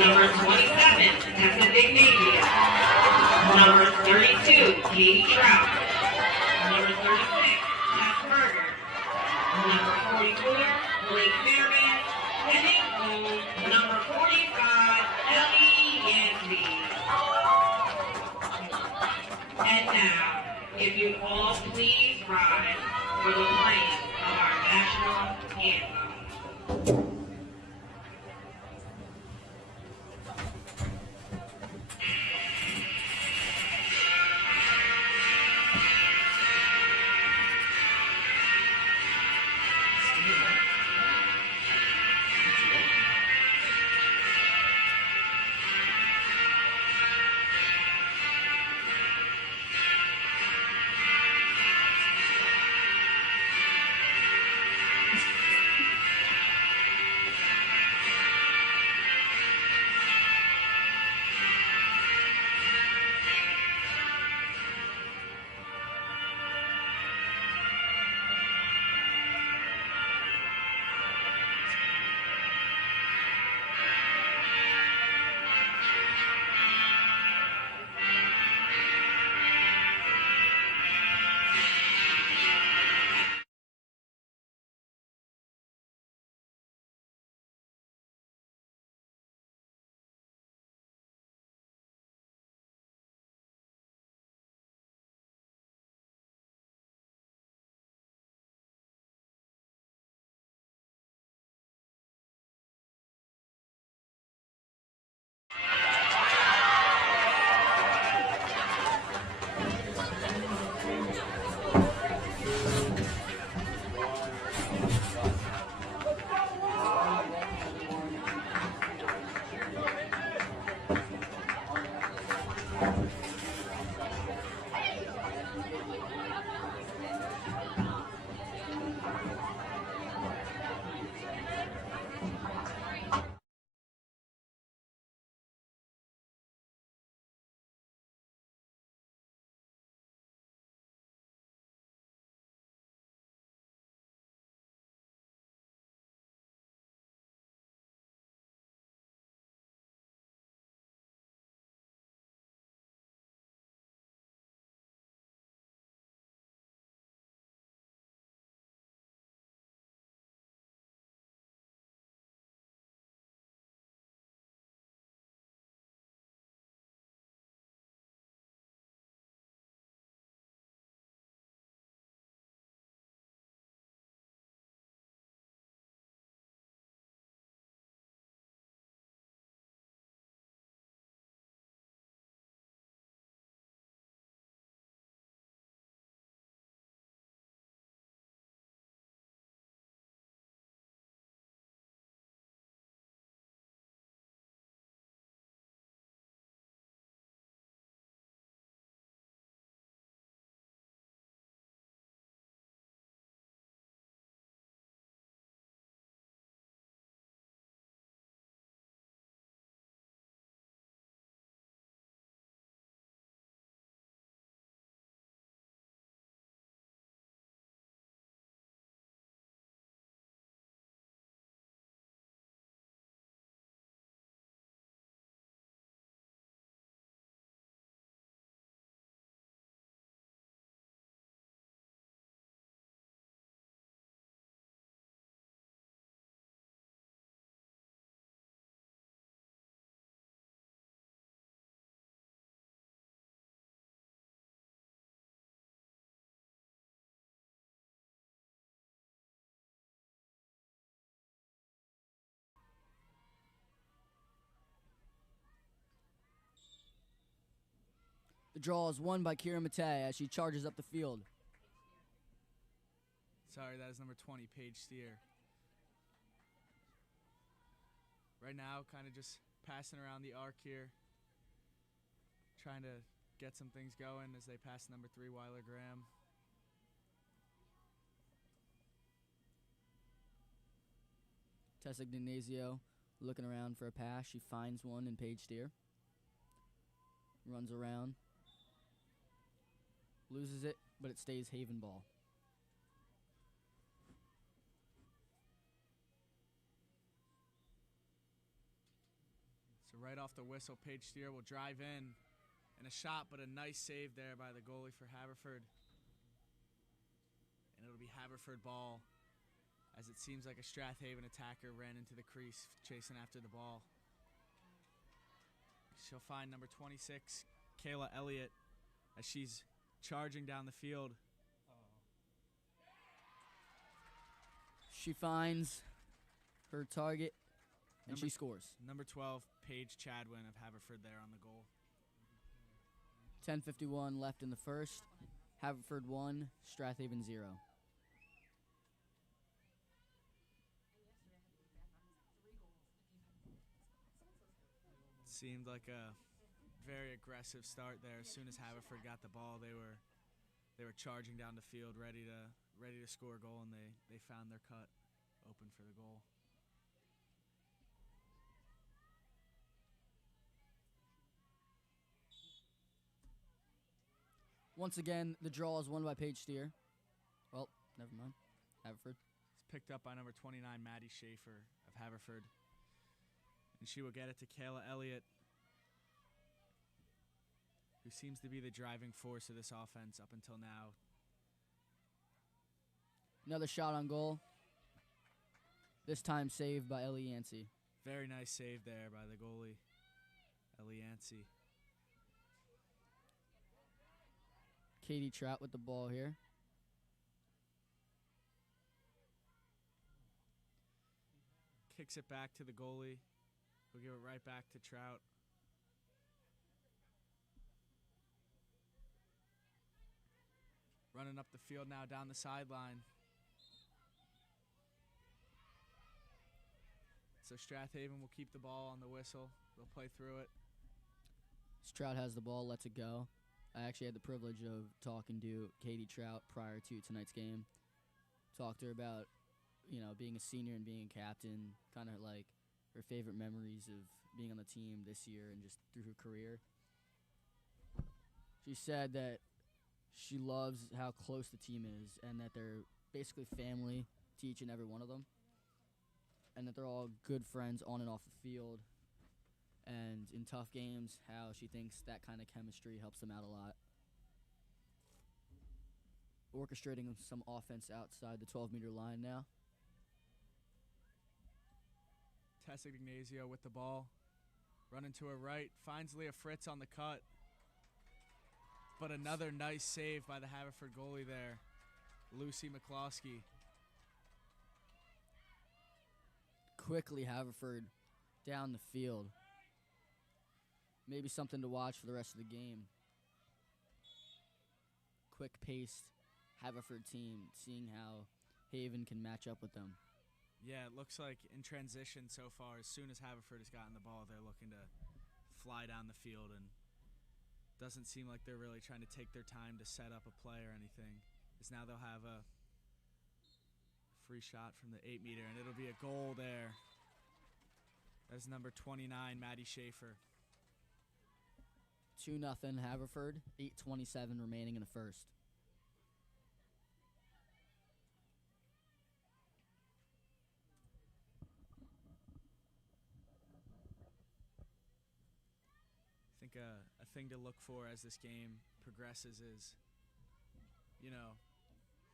Number 27, Tessa Dignasia. Number 32, Katie Trout. Number 36, Tess Berger. Number 44, Blake Fairman. Heading home, number 45, Ellie Yancey. And now, if you all please rise for the playing of our national anthem. The draw is won by Kira Matei as she charges up the field. Sorry, that is number 20, Paige Steer. Right now, kind of just passing around the arc here. Trying to get some things going as they pass number 3, Weiler Graham. Tessa Ignacio looking around for a pass. She finds one in Paige Steer. Runs around. Loses it, but it stays Haven ball. So right off the whistle, Paige Steer will drive in. And a shot, but a nice save there by the goalie for Haverford. And it'll be Haverford ball, as it seems like a Strath Haven attacker ran into the crease chasing after the ball. She'll find number 26, Kayla Elliott, as she's charging down the field. She finds her target, and she scores. Number 12, Paige Chadwin of Haverford there on the goal. 10:51 left in the first. Haverford 1, Strath Haven 0. Seemed like a very aggressive start there. As soon as Haverford got the ball, they were charging down the field, ready to score a goal, and they found their cut open for the goal. Once again, the draw is won by Paige Steer. Well, never mind. Haverford. It's picked up by number 29, Maddie Schaefer of Haverford. And she will get it to Kayla Elliott, who seems to be the driving force of this offense up until now. Another shot on goal. This time saved by Ellie Yancey. Very nice save there by the goalie, Ellie Yancey. Katie Trout with the ball here. Kicks it back to the goalie. We'll give it right back to Trout. Running up the field now down the sideline. So Strath Haven will keep the ball on the whistle. They'll play through it. Trout has the ball, lets it go. I actually had the privilege of talking to Katie Trout prior to tonight's game. Talked to her about, being a senior and being a captain, kind of like her favorite memories of being on the team this year and just through her career. She said that she loves how close the team is and that they're basically family to each and every one of them, and that they're all good friends on and off the field. And in tough games, how she thinks that kind of chemistry helps them out a lot. Orchestrating some offense outside the 12-meter line now. Tessa Ignazio with the ball. Running to her right. Finds Leah Fritz on the cut. But another nice save by the Haverford goalie there, Lucy McCloskey. Quickly, Haverford down the field. Maybe something to watch for the rest of the game. Quick-paced Haverford team, seeing how Haven can match up with them. Yeah, it looks like in transition so far, as soon as Haverford has gotten the ball, they're looking to fly down the field, and doesn't seem like they're really trying to take their time to set up a play or anything. Because now they'll have a free shot from the 8-meter, and it'll be a goal there. That's number 29, Maddie Schaefer. 2-0 Haverford, 8:27 remaining in the first. I think a thing to look for as this game progresses is,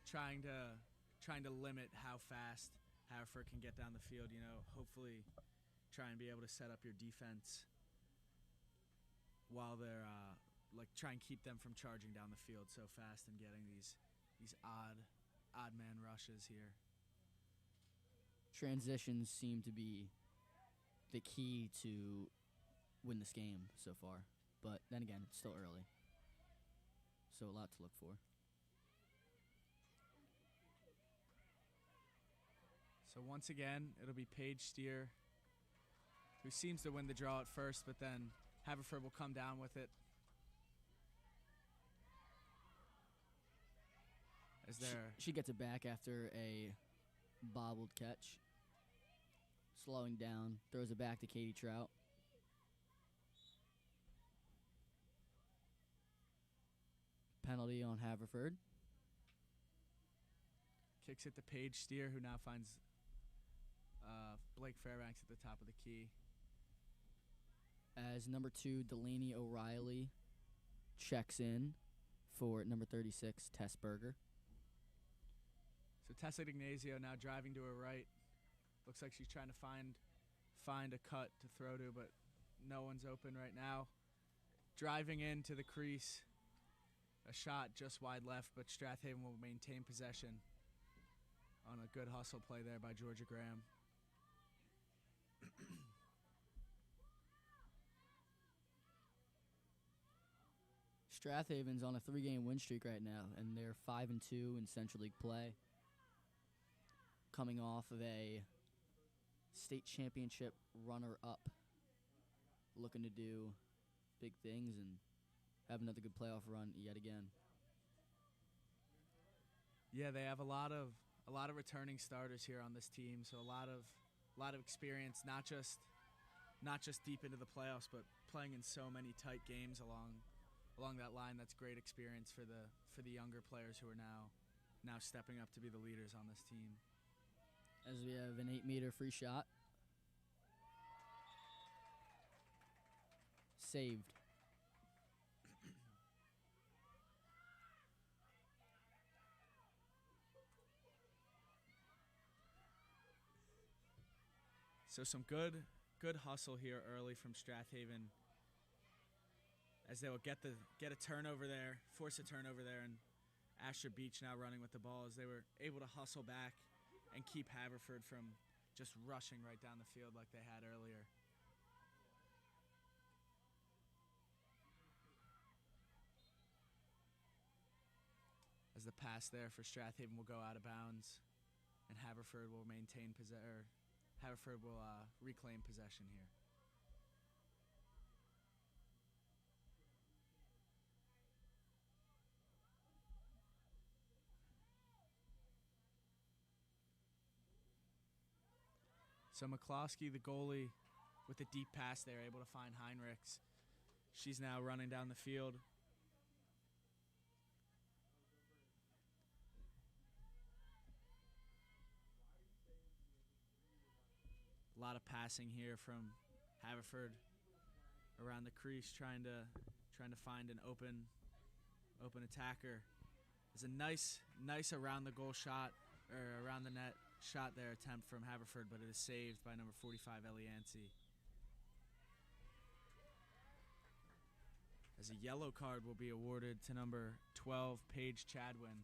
trying to limit how fast Haverford can get down the field. Hopefully try and be able to set up your defense while they're try and keep them from charging down the field so fast and getting these odd man rushes here. Transitions seem to be the key to win this game so far. But then again, it's still early. So a lot to look for. So once again, it'll be Paige Steer, who seems to win the draw at first, but then Haverford will come down with it. As she gets it back after a bobbled catch. Slowing down, throws it back to Katie Trout. Penalty on Haverford. Kicks it to Paige Steer, who now finds Blake Fairbanks at the top of the key. as number 2, Delaney O'Reilly checks in for number 36, Tess Berger. So Tessa Ignazio now driving to her right. Looks like she's trying to find a cut to throw to, but no one's open right now. Driving into the crease. A shot just wide left, but Strathaven will maintain possession on a good hustle play there by Georgia Graham. Strathaven's on a 3-game win streak right now, and they're 5-2 in Central League play, coming off of a state championship runner-up, looking to do big things and have another good playoff run yet again. Yeah, they have a lot of returning starters here on this team, so a lot of experience, not just deep into the playoffs, but playing in so many tight games along that line. That's great experience for the younger players who are now stepping up to be the leaders on this team. As we have an 8-meter free shot. Saved. So some good hustle here early from Strathaven, as they will get a turnover there, force a turnover there, and Asher Beach now running with the ball as they were able to hustle back and keep Haverford from just rushing right down the field like they had earlier. As the pass there for Strathaven will go out of bounds, and Haverford will maintain Haverford will reclaim possession here. So McCloskey, the goalie, with a deep pass there, able to find Heinrichs. She's now running down the field. A lot of passing here from Haverford around the crease, trying to find an open attacker. There's a nice around the goal shot, or around the net shot there attempt from Haverford, but it is saved by number 45, Elianci. As a yellow card will be awarded to number 12, Paige Chadwin.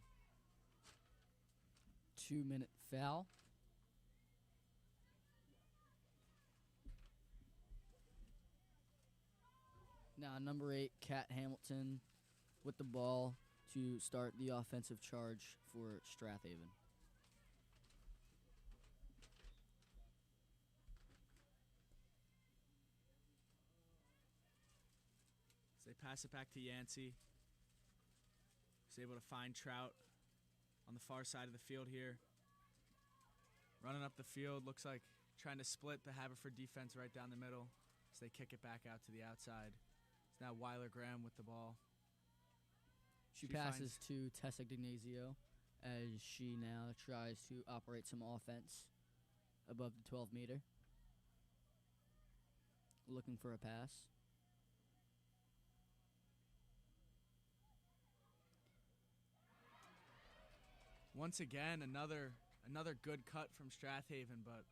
2-minute foul. Now number 8, Kat Hamilton with the ball to start the offensive charge for Strathaven. They pass it back to Yancey. He's able to find Trout on the far side of the field here. Running up the field, looks like trying to split the Haverford defense right down the middle as they kick it back out to the outside. It's now Weiler Graham with the ball. She passes to Tessa Ignazio as she now tries to operate some offense above the 12-meter. Looking for a pass. Once again, another good cut from Strathaven, but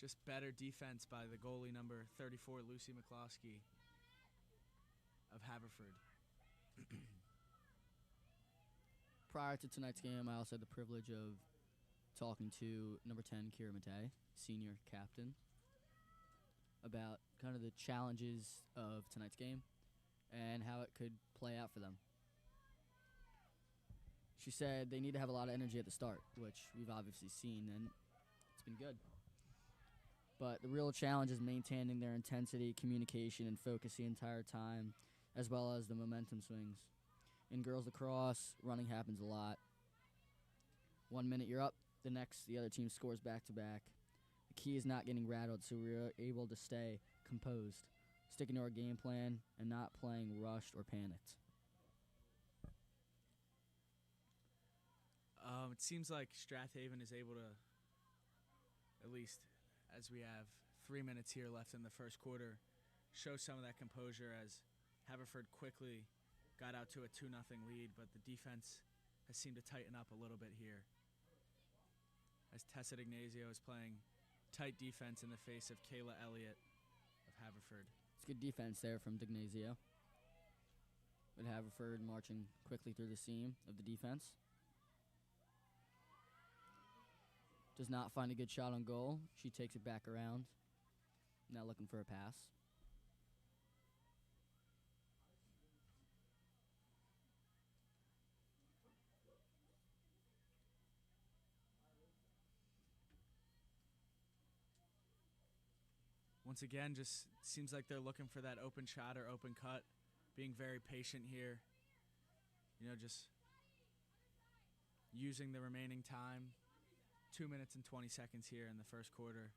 just better defense by the goalie, number 34, Lucy McCloskey of Haverford. Prior to tonight's game, I also had the privilege of talking to number 10, Kira Matei, senior captain, about kind of the challenges of tonight's game and how it could play out for them. She said they need to have a lot of energy at the start, which we've obviously seen, and it's been good. But the real challenge is maintaining their intensity, communication, and focus the entire time, as well as the momentum swings. In girls lacrosse, running happens a lot. 1 minute you're up, the next the other team scores back-to-back. The key is not getting rattled, so we're able to stay composed, sticking to our game plan, and not playing rushed or panicked. It seems like Strathaven is able to, at least as we have 3 minutes here left in the first quarter, show some of that composure as Haverford quickly got out to a 2-0 lead, but the defense has seemed to tighten up a little bit here. As Tessa D'Ignazio is playing tight defense in the face of Kayla Elliott of Haverford. It's good defense there from D'Ignazio. With Haverford marching quickly through the seam of the defense. Does not find a good shot on goal. She takes it back around. Now looking for a pass. Once again, just seems like they're looking for that open shot or open cut. Being very patient here. Just using the remaining time. 2 minutes and 20 seconds here in the first quarter.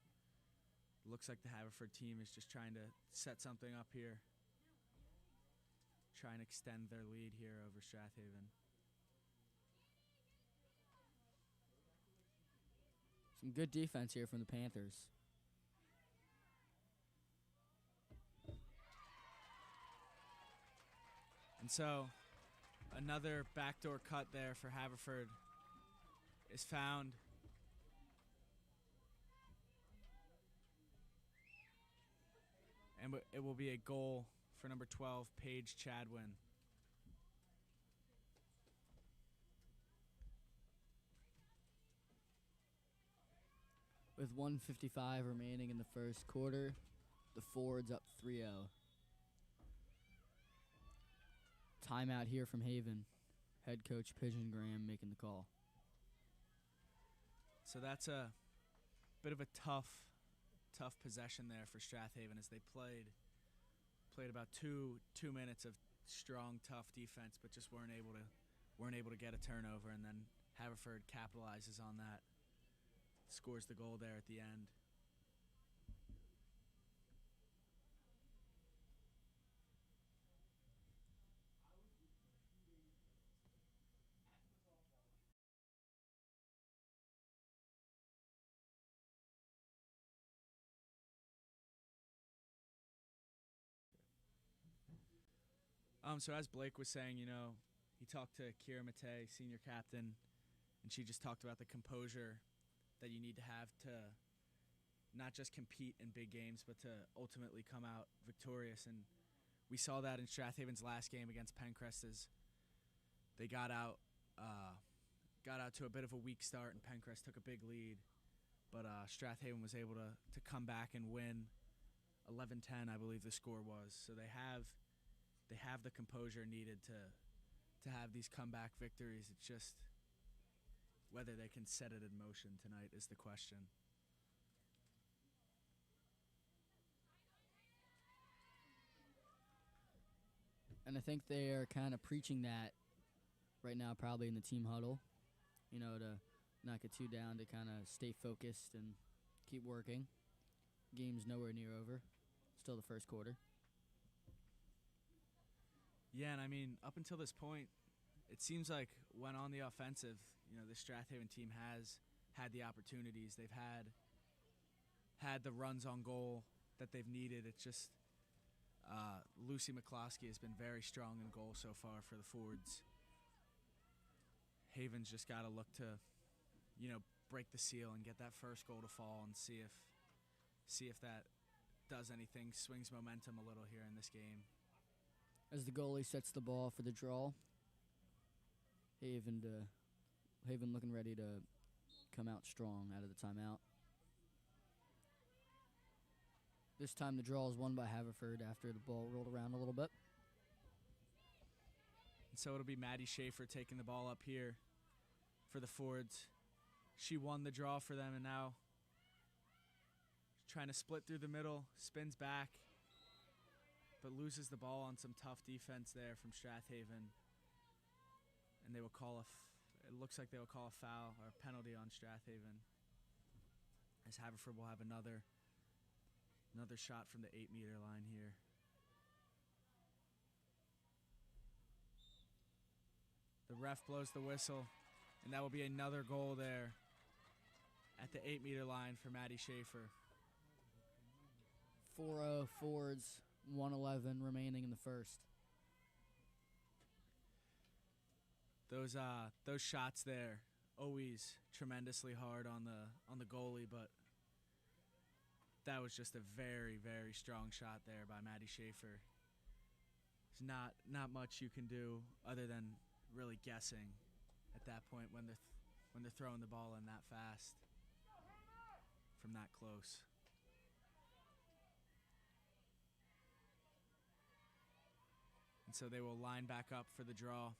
Looks like the Haverford team is just trying to set something up here. Try and extend their lead here over Strath Haven. Some good defense here from the Panthers. And so, another backdoor cut there for Haverford is found. And it will be a goal for number 12, Paige Chadwin. With 1:55 remaining in the first quarter, the Fords up 3-0. Timeout here from Haven. Head coach Pigeon Graham making the call. So that's a bit of a tough possession there for Strath Haven as they played about two minutes of strong, tough defense, but just weren't able to get a turnover, and then Haverford capitalizes on that, scores the goal there at the end. So as Blake was saying, he talked to Kira Matei, senior captain, and she just talked about the composure that you need to have to not just compete in big games, but to ultimately come out victorious. And we saw that in Strath Haven's last game against Pencrest as they got out to a bit of a weak start, and Pencrest took a big lead. But Strath Haven was able to come back and win 11-10, I believe the score was. So they have the composure needed to have these comeback victories. It's just whether they can set it in motion tonight is the question. And I think they are kind of preaching that right now, probably in the team huddle, to not get too down, to kind of stay focused and keep working. Game's nowhere near over. Still the first quarter. Yeah, and I mean, up until this point, it seems like when on the offensive, the Strath Haven team has had the opportunities. They've had the runs on goal that they've needed. It's just Lucy McCloskey has been very strong in goal so far for the Fords. Haven's just got to look to, break the seal and get that first goal to fall and see if that does anything, swings momentum a little here in this game. As the goalie sets the ball for the draw, Haven looking ready to come out strong out of the timeout. This time the draw is won by Haverford after the ball rolled around a little bit. And so it'll be Maddie Schaefer taking the ball up here for the Fords. She won the draw for them, and now trying to split through the middle, spins back, but loses the ball on some tough defense there from Strath Haven. And they will it looks like they will call a foul or a penalty on Strath Haven, as Haverford will have another shot from the 8-meter line here. The ref blows the whistle, and that will be another goal there at the 8-meter line for Maddie Schaefer. 4-0 Fords, 1:11 remaining in the first. Those shots there, always tremendously hard on the goalie, but that was just a very, very strong shot there by Maddie Schaefer. There's not much you can do other than really guessing at that point when they're throwing the ball in that fast from that close. And so they will line back up for the draw.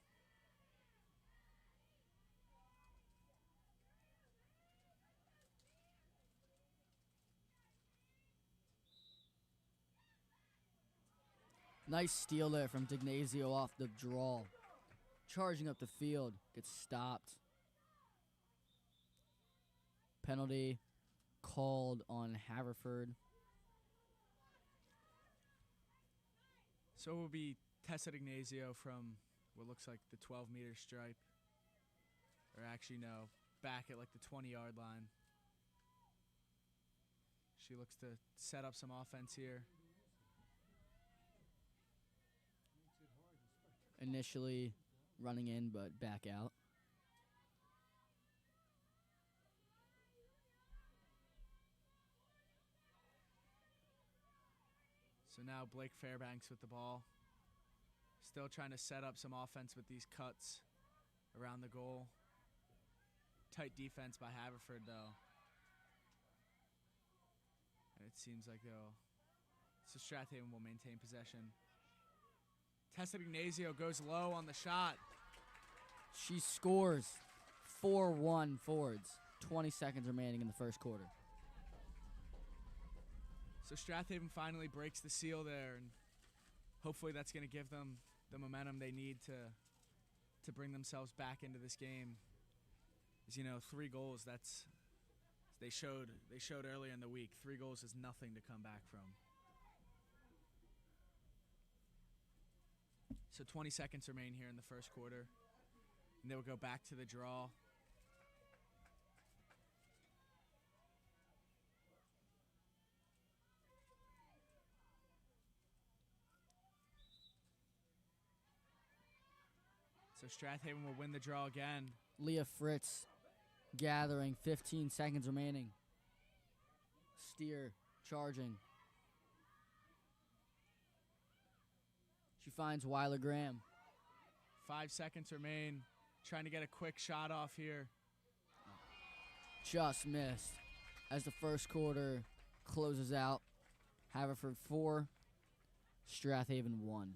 Nice steal there from Dignazio off the draw. Charging up the field. Gets stopped. Penalty called on Haverford. So it will be Tessa Dignazio from what looks like the 12-meter stripe. Or actually, no, back at like the 20-yard line. She looks to set up some offense here. Initially running in, but back out. So now Blake Fairbanks with the ball. Still trying to set up some offense with these cuts around the goal. Tight defense by Haverford, though. And it seems like so Strathaven will maintain possession. Tessa Dignazio goes low on the shot. She scores 4-1 Fords. 20 seconds remaining in the first quarter. So Strathaven finally breaks the seal there, and hopefully that's going to give them the momentum they need to bring themselves back into this game. As you know, 3 goals, they showed earlier in the week, 3 goals is nothing to come back from. So 20 seconds remain here in the first quarter. And they will go back to the draw. So Strathaven will win the draw again. Leah Fritz gathering. 15 seconds remaining. Steer charging. She finds Weiler Graham. 5 seconds remain. Trying to get a quick shot off here. Just missed. As the first quarter closes out. Haverford 4, Strathaven 1.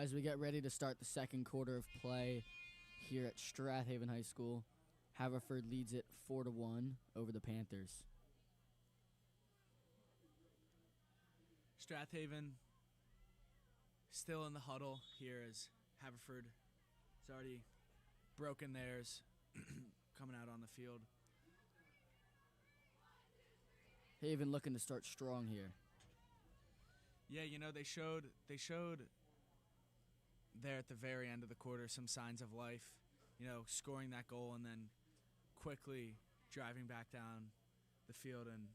As we get ready to start the second quarter of play here at Strath High School, Haverford leads it 4-1 over the Panthers. Strath still in the huddle here as Haverford has already broken theirs coming out on the field. Haven looking to start strong here. Yeah, they showed there at the very end of the quarter some signs of life, scoring that goal and then quickly driving back down the field and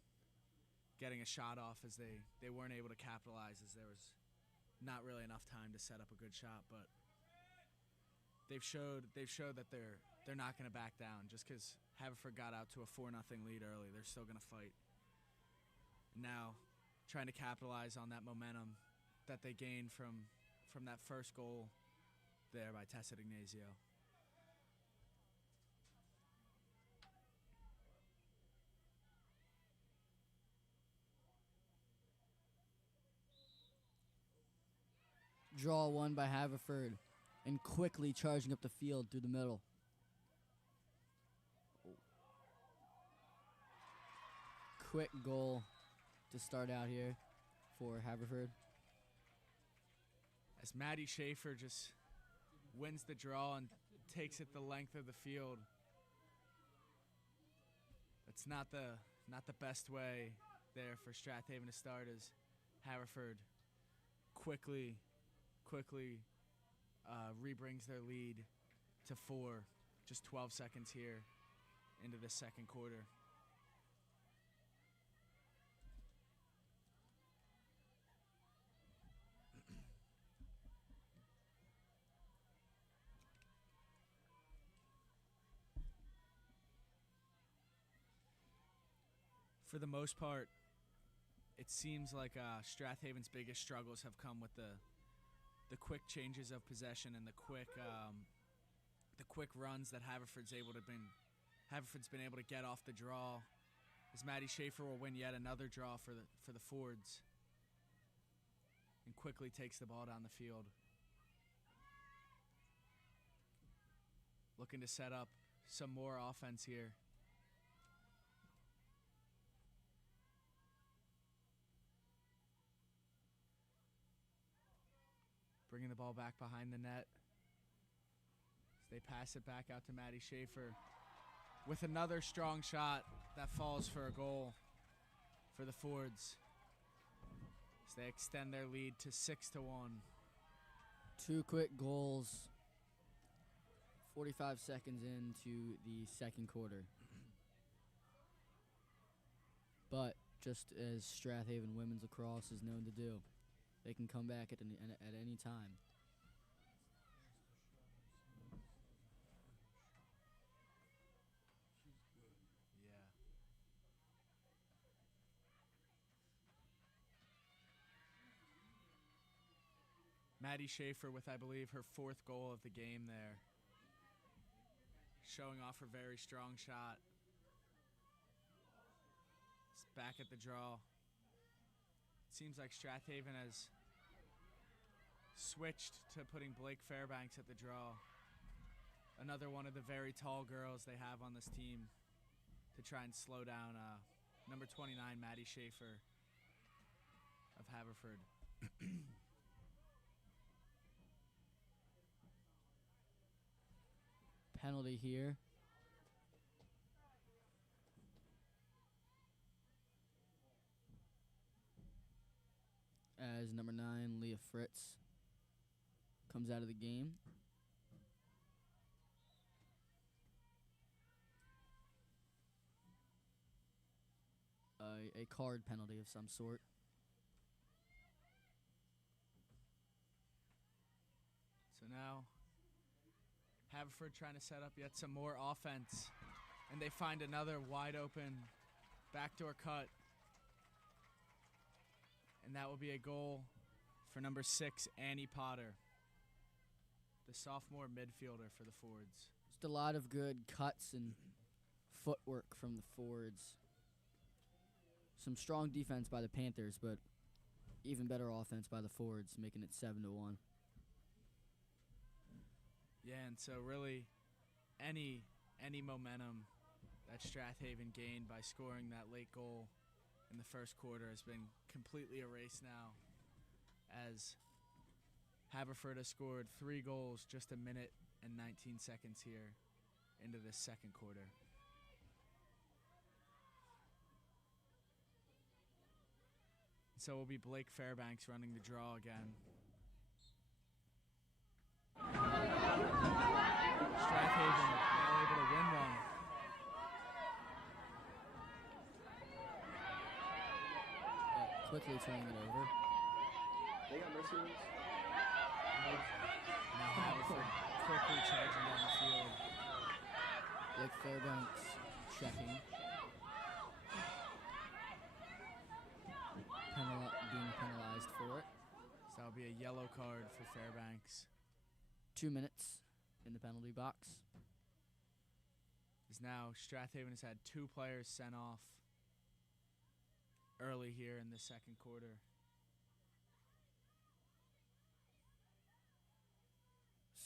getting a shot off as they weren't able to capitalize as there was not really enough time to set up a good shot, but they've showed that they're not going to back down. Just because Haverford got out to a 4-0 lead early, they're still going to fight. Now, trying to capitalize on that momentum that they gained from that first goal there by Tessa Ignazio. Draw one by Haverford and quickly charging up the field through the middle. Quick goal to start out here for Haverford. As Maddie Schaefer just wins the draw and takes it the length of the field. That's not the best way there for Strathaven to start, as Haverford quickly rebrings their lead to 4. Just 12 seconds here into the second quarter. For the most part, it seems like Strathaven's biggest struggles have come with the quick changes of possession and the quick runs that Haverford's been able to get off the draw. As Maddie Schaefer will win yet another draw for the Fords and quickly takes the ball down the field. Looking to set up some more offense here. Bringing the ball back behind the net. As they pass it back out to Maddie Schaefer with another strong shot that falls for a goal for the Fords. As they extend their lead to 6-1. 2 quick goals. 45 seconds into the second quarter. But just as Strathaven women's lacrosse is known to do, they can come back at any time. Yeah. Maddie Schaefer with, I believe, her 4th goal of the game there. Showing off her very strong shot. It's back at the draw. Seems like Strathaven has switched to putting Blake Fairbanks at the draw. Another one of the very tall girls they have on this team to try and slow down number 29, Maddie Schaefer of Haverford. Penalty here. As number 9, Leah Fritz, comes out of the game. A card penalty of some sort. So now, Haverford trying to set up yet some more offense. And they find another wide open backdoor cut. And that will be a goal for number 6, Annie Potter, the sophomore midfielder for the Fords. Just a lot of good cuts and footwork from the Fords. Some strong defense by the Panthers, but even better offense by the Fords, making it 7-1. Yeah, and so really any momentum that Strathaven gained by scoring that late goal in the first quarter has been completely erased now, as Haverford has scored 3 goals just a minute and 19 seconds here into this second quarter. So it will be Blake Fairbanks running the draw again. Strathaven now able to win one. Quickly turning it over. They got mercy rules? Now Haverford quickly charging down the field. Blake Fairbanks checking. Being penalized for it. So that'll be a yellow card for Fairbanks. 2 minutes in the penalty box. As now Strathaven has had 2 players sent off early here in the second quarter.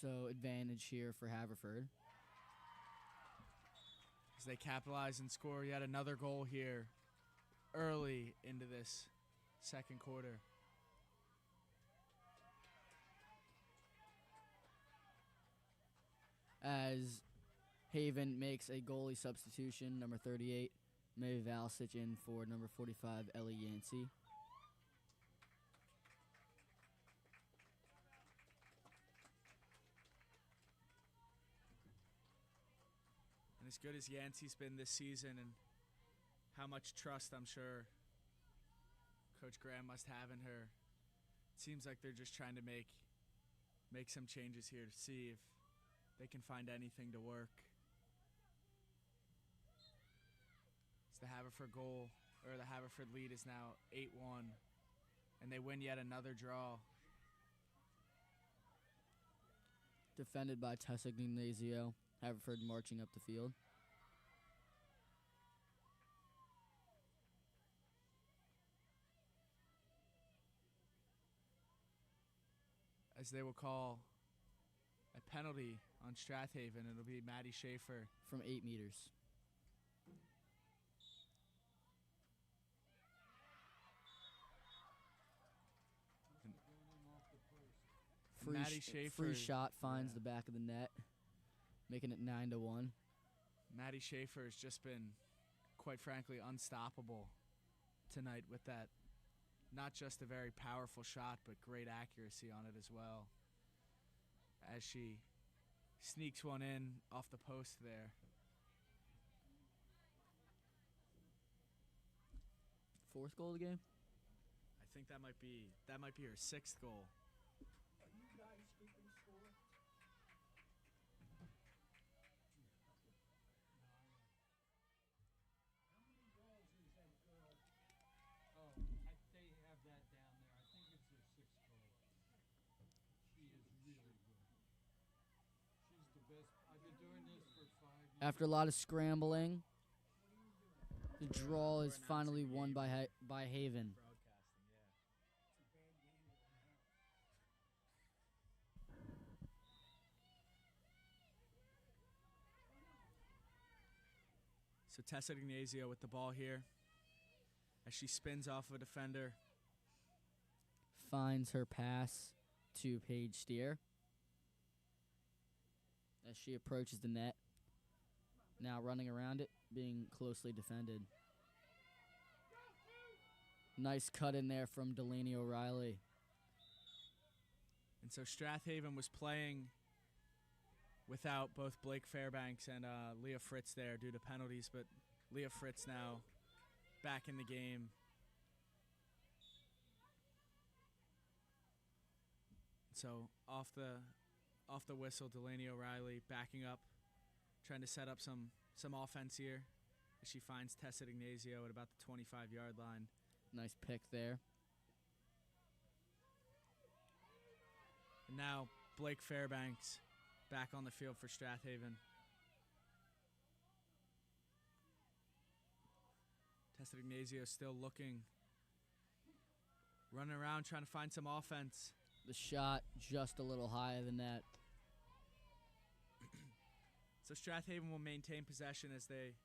So advantage here for Haverford. As they capitalize and score yet another goal here early into this second quarter. As Haven makes a goalie substitution, number 38, May Valsich in for number 45, Ellie Yancey. And as good as Yancey's been this season, and how much trust I'm sure Coach Graham must have in her, it seems like they're just trying to make some changes here to see if they can find anything to work. It's the Haverford goal, or the Haverford lead is now 8-1, and they win yet another draw. Defended by Tessa Ignazio. Haverford marching up the field. As they will call a penalty on Strathaven, it'll be Maddie Schaefer. From 8 meters. Maddie Schaefer, free shot finds the back of the net, making it 9-1. Maddie Schaefer has just been, quite frankly, unstoppable tonight with that. Not just a very powerful shot, but great accuracy on it as well. As she sneaks one in off the post there. Fourth goal of the game? I think that might be her 6th goal. Are you guys keeping score? How many goals is that girl? Oh, they have that down there. I think it's her 6th goal. She is really good. She's the best. I've been doing this for 5 years. After a lot of scrambling, the draw is finally won by Haven. So Tessa Ignazio with the ball here as she spins off of a defender. Finds her pass to Paige Steer as she approaches the net. Now running around it, being closely defended. Nice cut in there from Delaney O'Reilly. And so Strathaven was playing without both Blake Fairbanks and Leah Fritz there due to penalties, but Leah Fritz now back in the game. So off the whistle, Delaney O'Reilly backing up, trying to set up some offense here as she finds Tessa Ignazio at about the 25-yard line. Nice pick there. And now Blake Fairbanks back on the field for Strathaven. Tessa Ignazio still looking, running around trying to find some offense. The shot just a little higher than that. So Strathaven will maintain possession as they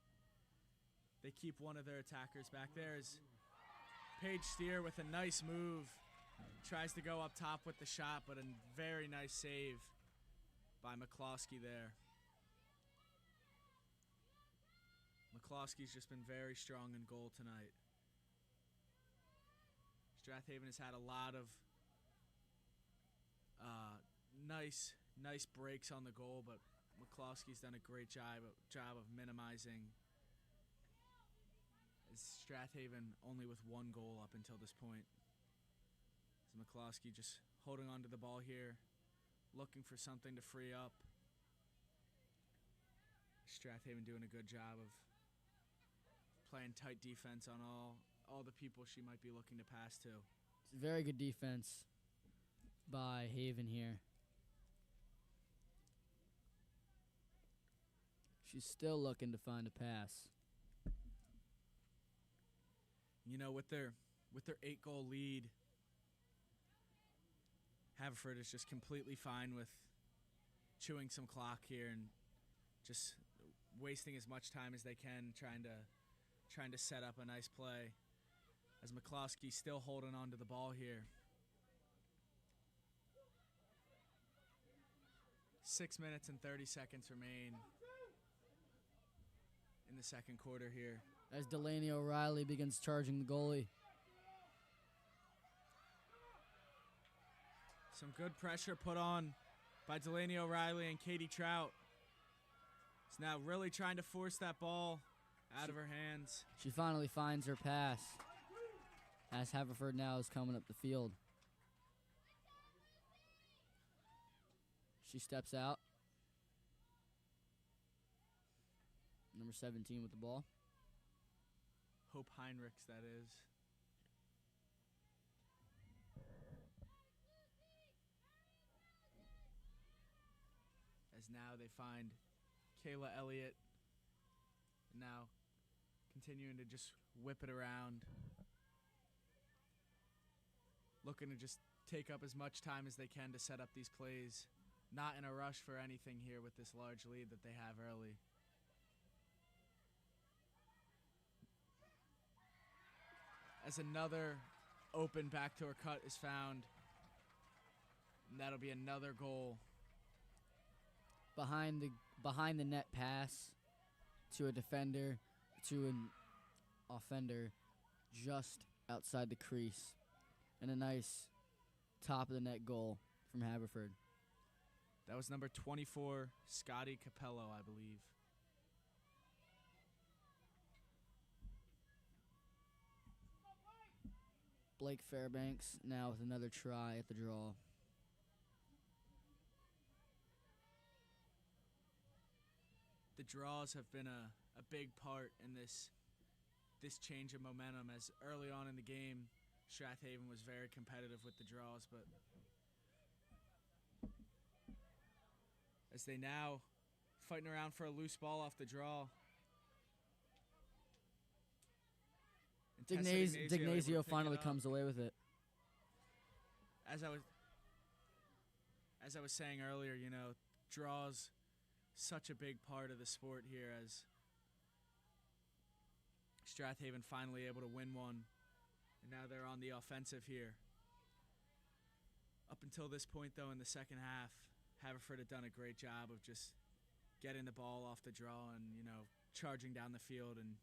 keep one of their attackers back there. As Paige Steer with a nice move tries to go up top with the shot, but a very nice save by McCloskey there. McCloskey's just been very strong in goal tonight. Strathaven has had a lot of nice breaks on the goal, but McCloskey's done a great job of minimizing. As Strathaven only with one goal up until this point. So McCloskey just holding on to the ball here, looking for something to free up. Strathaven doing a good job of playing tight defense on all the people she might be looking to pass to. It's very good defense by Haven here. She's still looking to find a pass. You know, with their 8-goal lead, Haverford is just completely fine with chewing some clock here and just wasting as much time as they can trying to set up a nice play. As McCloskey's still holding on to the ball here. 6 minutes and 30 seconds remain in the second quarter here. As Delaney O'Reilly begins charging the goalie. Some good pressure put on by Delaney O'Reilly and Katie Trout. Is now really trying to force that ball out of her hands. She finally finds her pass as Haverford now is coming up the field. She steps out. Number 17 with the ball. Hope Heinrichs, that is. As now they find Kayla Elliott. Now continuing to just whip it around. Looking to just take up as much time as they can to set up these plays. Not in a rush for anything here with this large lead that they have early. As another open backdoor cut is found. And that'll be another goal. Behind the net pass to a defender, to an offender just outside the crease. And a nice top of the net goal from Haverford. That was number 24, Scotty Capello, I believe. Blake Fairbanks now with another try at the draw. The draws have been a big part in this change of momentum, as early on in the game, Strathaven was very competitive with the draws, but as they now fighting around for a loose ball off the draw. Dignazio finally comes away with it. As I was saying earlier, you know, draws such a big part of the sport here, as Strathaven finally able to win one, and now they're on the offensive here. Up until this point, though, in the second half, Haverford had done a great job of just getting the ball off the draw and, you know, charging down the field and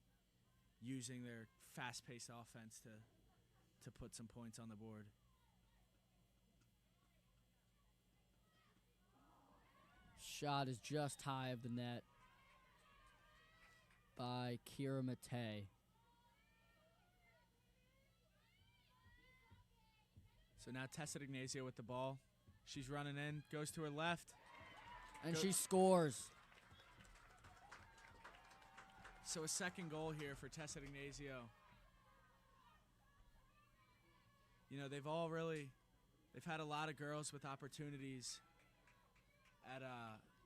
using their fast-paced offense to put some points on the board. Shot is just high of the net by Kira Matei. So now Tessa Dignazio with the ball. She's running in, goes to her left. And she scores. So a second goal here for Tessa Dignazio. You know, they've had a lot of girls with opportunities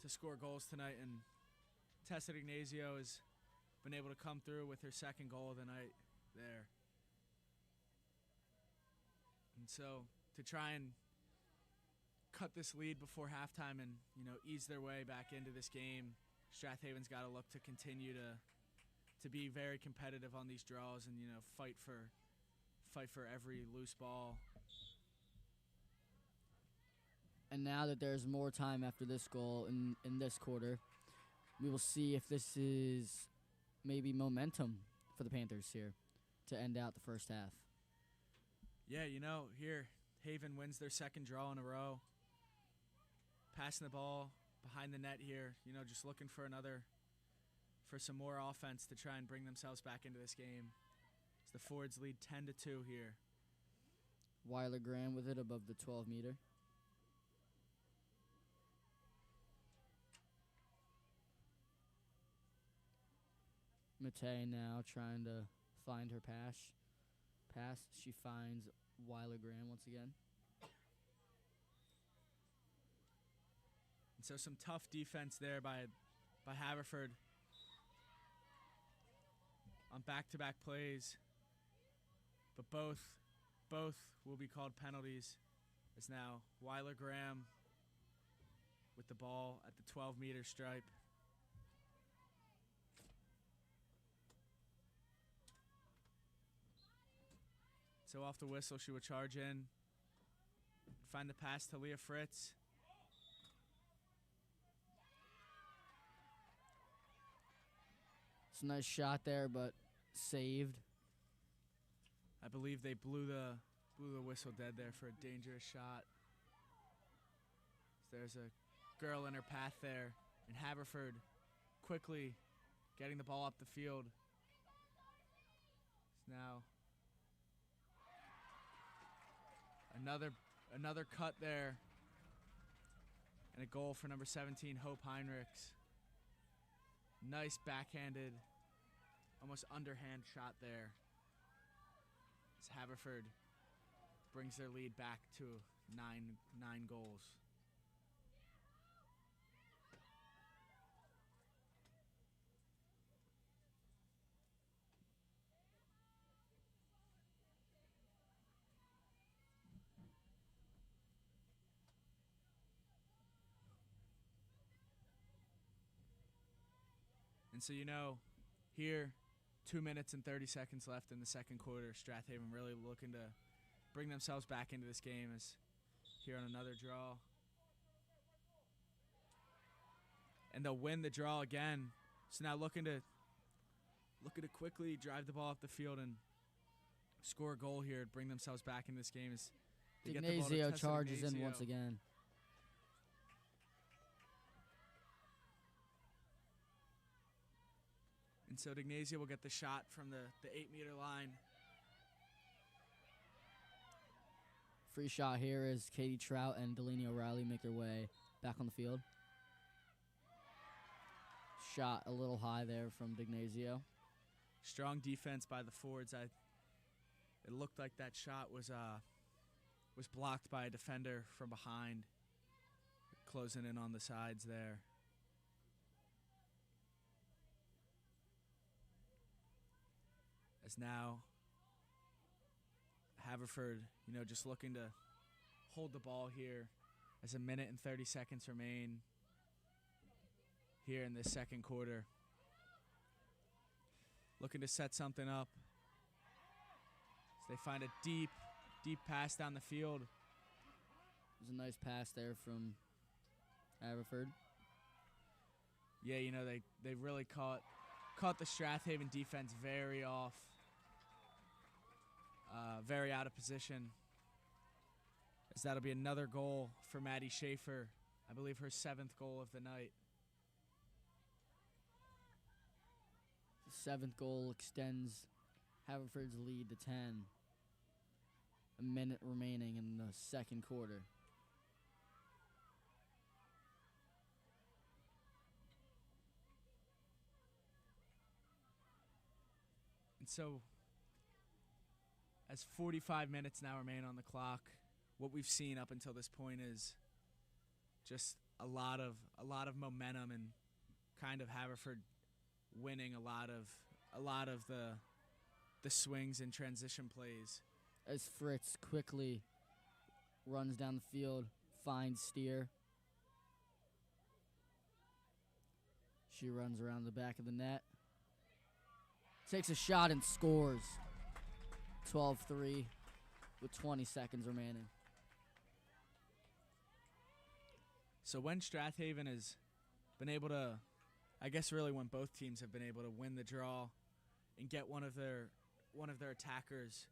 to score goals tonight, and Tessa Dignazio has been able to come through with her second goal of the night there. And so to try and cut this lead before halftime and, you know, ease their way back into this game, Strath Haven's got to look to continue to be very competitive on these draws and, fight for every loose ball. And now that there's more time after this goal in this quarter, we will see if this is maybe momentum for the Panthers here to end out the first half. Yeah, here, Haven wins their second draw in a row. Passing the ball behind the net here, just looking for some more offense to try and bring themselves back into this game. As the Fords lead 10-2 here. Weiler Graham with it above the 12-meter. Matei now trying to find her pass. She finds Weiler Graham once again. And so some tough defense there by Haverford on back-to-back plays. But both will be called penalties. As now Weiler Graham with the ball at the 12-meter stripe. So off the whistle, she would charge in, find the pass to Leah Fritz. It's a nice shot there, but saved. I believe they blew the whistle dead there for a dangerous shot. So there's a girl in her path there, and Haverford quickly getting the ball up the field. It's now another cut there, and a goal for number 17, Hope Heinrichs. Nice backhanded, almost underhand shot there. As Haverford brings their lead back to nine goals. And so, here, 2 minutes and 30 seconds left in the second quarter. Strath Haven really looking to bring themselves back into this game as here on another draw. And they'll win the draw again. So now looking to quickly drive the ball up the field and score a goal here to bring themselves back in this game. As they get the ball to Dignazio Tessa charges in Dignazio. once again. And so Dignazio will get the shot from the 8-meter line. Free shot here as Katie Trout and Delaney O'Reilly make their way back on the field. Shot a little high there from Dignazio. Strong defense by the Fords. It looked like that shot was blocked by a defender from behind, closing in on the sides there. As now Haverford, just looking to hold the ball here as a minute and 30 seconds remain here in this second quarter. Looking to set something up. As they find a deep pass down the field. There's a nice pass there from Haverford. Yeah, they really caught the Strath Haven defense very off. Very out of position. As that'll be another goal for Maddie Schaefer. I believe her 7th goal of the night. The 7th goal extends Haverford's lead to 10. A minute remaining in the second quarter. And so, as 45 minutes now remain on the clock, what we've seen up until this point is just a lot of momentum and kind of Haverford winning a lot of the swings and transition plays. As Fritz quickly runs down the field, finds Steer. She runs around the back of the net. Takes a shot and scores. 12-3 with 20 seconds remaining. So when Strathaven has been able to, I guess really when both teams have been able to win the draw and get one of their attackers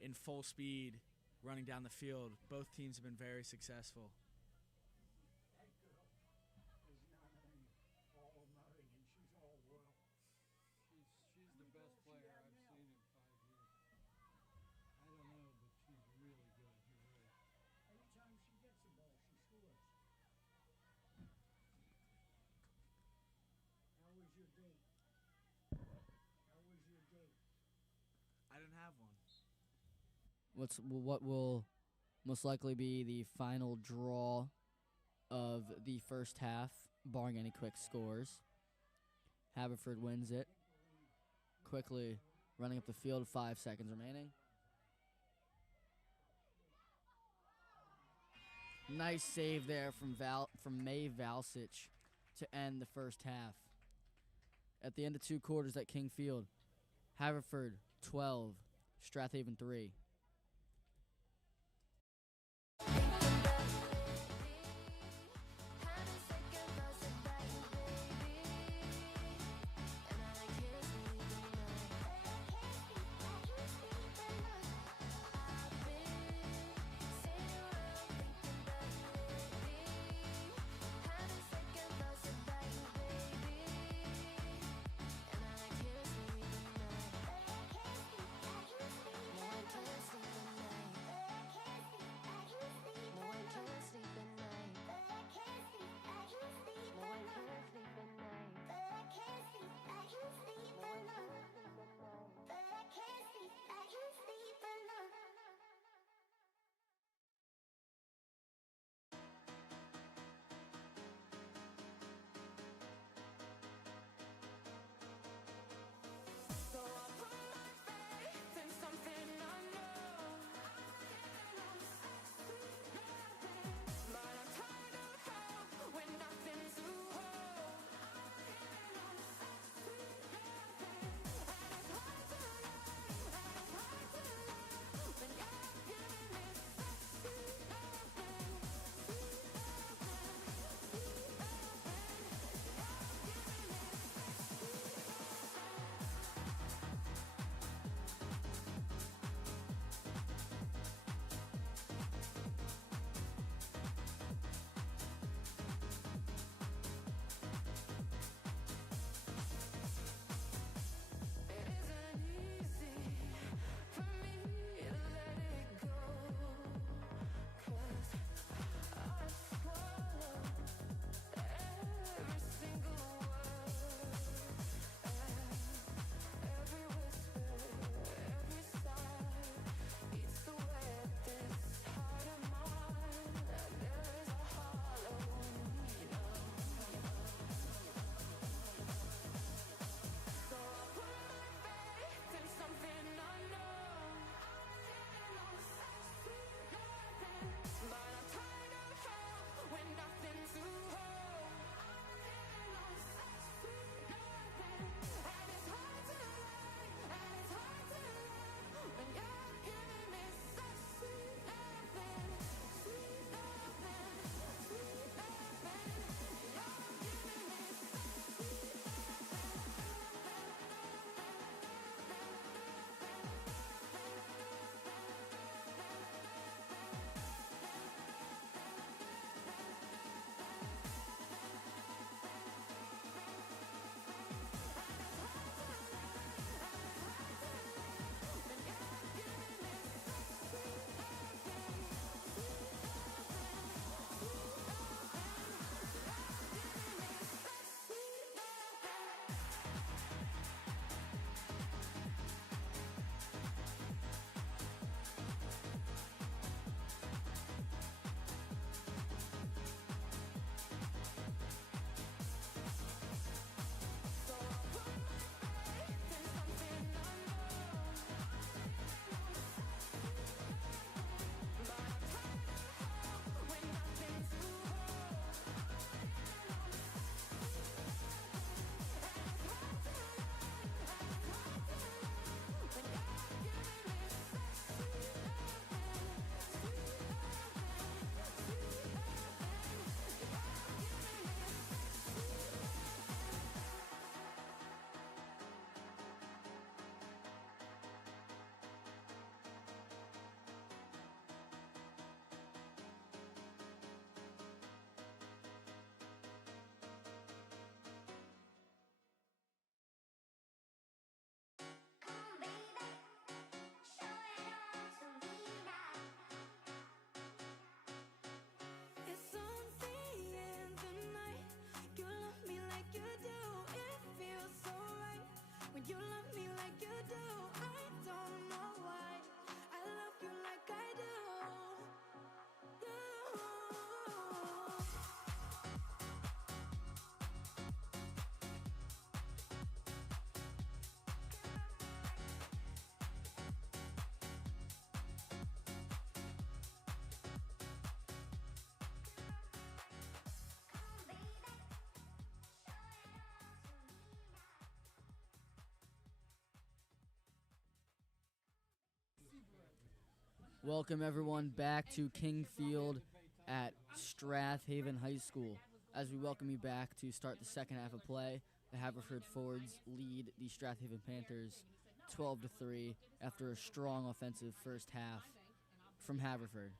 in full speed running down the field, both teams have been very successful. That girl is not only all American, she's all world. She's the best player I've seen in 5 years. I don't know, but she's really good. You're right. Anytime she gets the ball, she scores. How was your date? How was your date? I didn't have one. What will most likely be the final draw of the first half, barring any quick scores. Haverford wins it. Quickly running up the field, 5 seconds remaining. Nice save there from May Valsic to end the first half. At the end of 2 quarters at King Field, Haverford 12, Strathaven 3. Welcome everyone back to King Field at Strath Haven High School. As we welcome you back to start the second half of play, the Haverford Fords lead the Strath Haven Panthers 12-3 after a strong offensive first half from Haverford.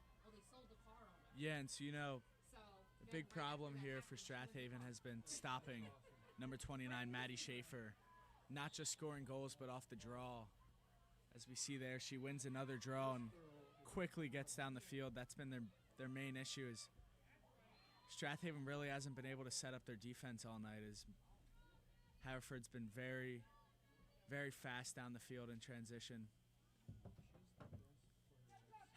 Yeah, and so, the big problem here for Strath Haven has been stopping number 29, Maddie Schaefer, not just scoring goals but off the draw. As we see there, she wins another draw and quickly gets down the field. That's been their main issue. Is Strath Haven really hasn't been able to set up their defense all night, as Haverford's been very, very fast down the field in transition.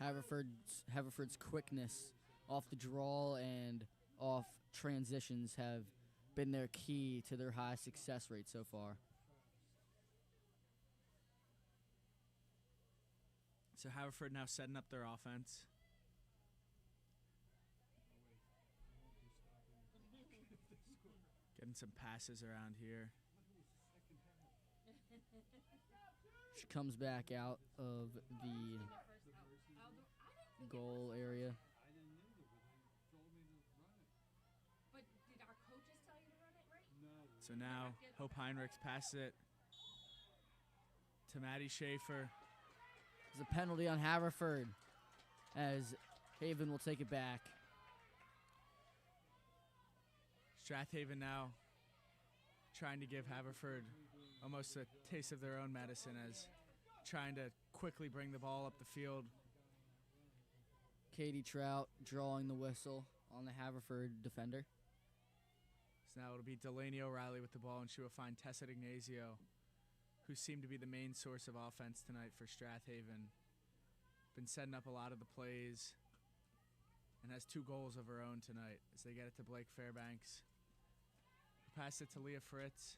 Haverford's quickness off the draw and off transitions have been their key to their high success rate so far. So Haverford now setting up their offense. Getting some passes around here. She comes back out of the goal area. So now Hope Heinrichs passes it to Maddie Schaefer. There's a penalty on Haverford as Haven will take it back. Strath Haven now trying to give Haverford almost a taste of their own medicine, as trying to quickly bring the ball up the field. Katie Trout drawing the whistle on the Haverford defender. So now it'll be Delaney O'Reilly with the ball, and she will find Tessa Ignazio, who seemed to be the main source of offense tonight for Strath Haven. Been setting up a lot of the plays and has 2 goals of her own tonight as they get it to Blake Fairbanks. Pass it to Leah Fritz.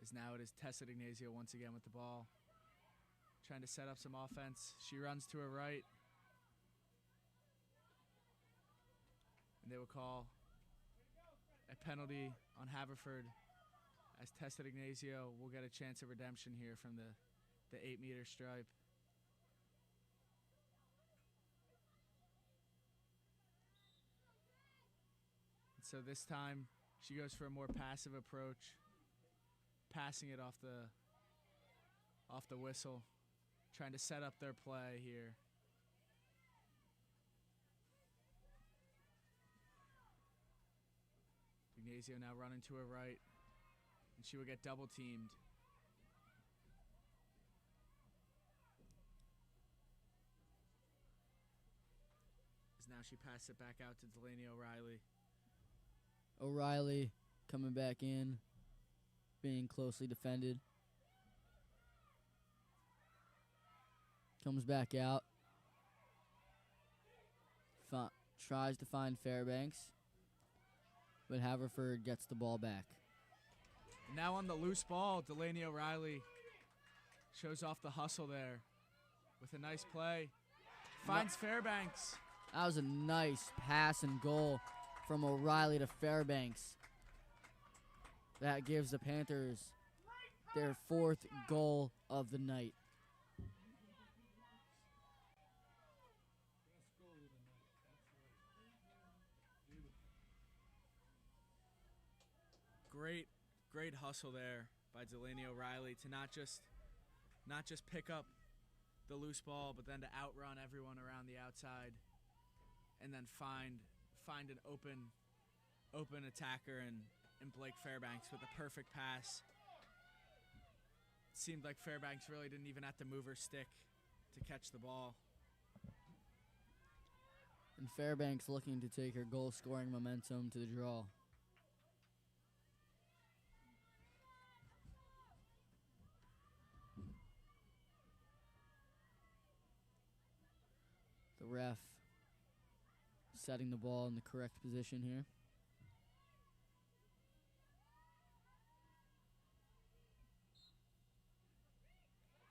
As now it is Tessa Ignazio once again with the ball, trying to set up some offense. She runs to her right, and they will call a penalty on Haverford, as Tessa Ignazio will get a chance of redemption here from the 8-meter stripe. And so this time she goes for a more passive approach, passing it off the whistle, trying to set up their play here. Ignazio now running to her right, and she will get double teamed. As now she passes it back out to Delaney O'Reilly. O'Reilly coming back in, being closely defended. Comes back out. Tries to find Fairbanks, but Haverford gets the ball back. Now on the loose ball, Delaney O'Reilly shows off the hustle there with a nice play. Finds Fairbanks. That was a nice pass and goal from O'Reilly to Fairbanks. That gives the Panthers their 4th goal of the night. Great hustle there by Delaney O'Reilly to not just pick up the loose ball, but then to outrun everyone around the outside, and then find an open attacker in Blake Fairbanks with a perfect pass. It seemed like Fairbanks really didn't even have to move her stick to catch the ball. And Fairbanks looking to take her goal-scoring momentum to the draw. The ref setting the ball in the correct position here.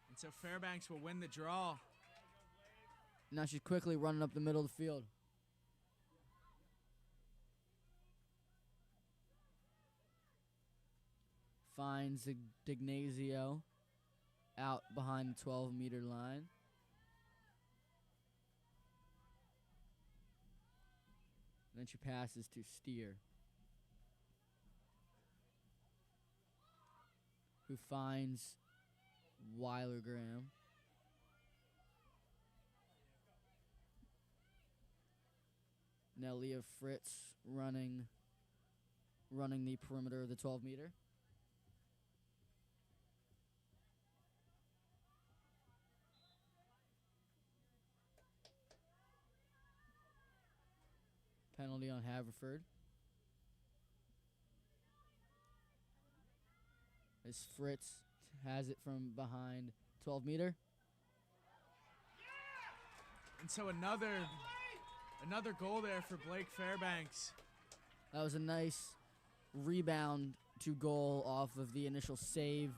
And so Fairbanks will win the draw. Now she's quickly running up the middle of the field. Finds Dignazio. out behind the 12-meter line. Then she passes to Steer, who finds Weiler Graham. Now Leah Fritz running the perimeter of the 12-meter. Penalty on Haverford. As Fritz has it from behind 12-meter. And so another goal there for Blake Fairbanks. That was a nice rebound to goal off of the initial save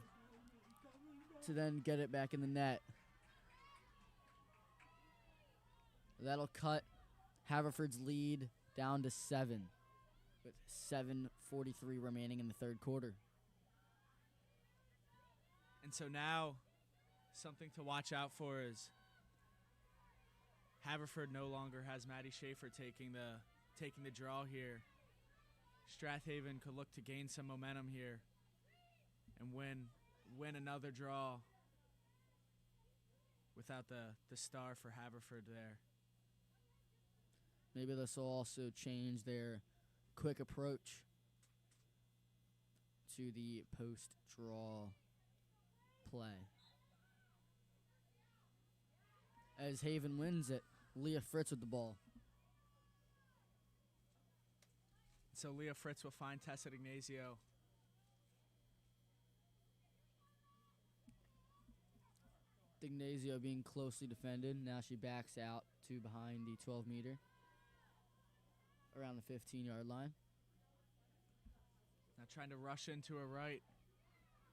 to then get it back in the net. That'll cut Haverford's lead down to 7 with 7:43 remaining in the third quarter. And so now something to watch out for is Haverford no longer has Maddie Schaefer taking the draw here. Strathaven could look to gain some momentum here and win another draw without the star for Haverford there. Maybe this will also change their quick approach to the post-draw play. As Haven wins it, Leah Fritz with the ball. So Leah Fritz will find Tessa Ignazio. Ignazio being closely defended. Now she backs out to behind the 12-meter. Around the 15-yard line. Now trying to rush into her right,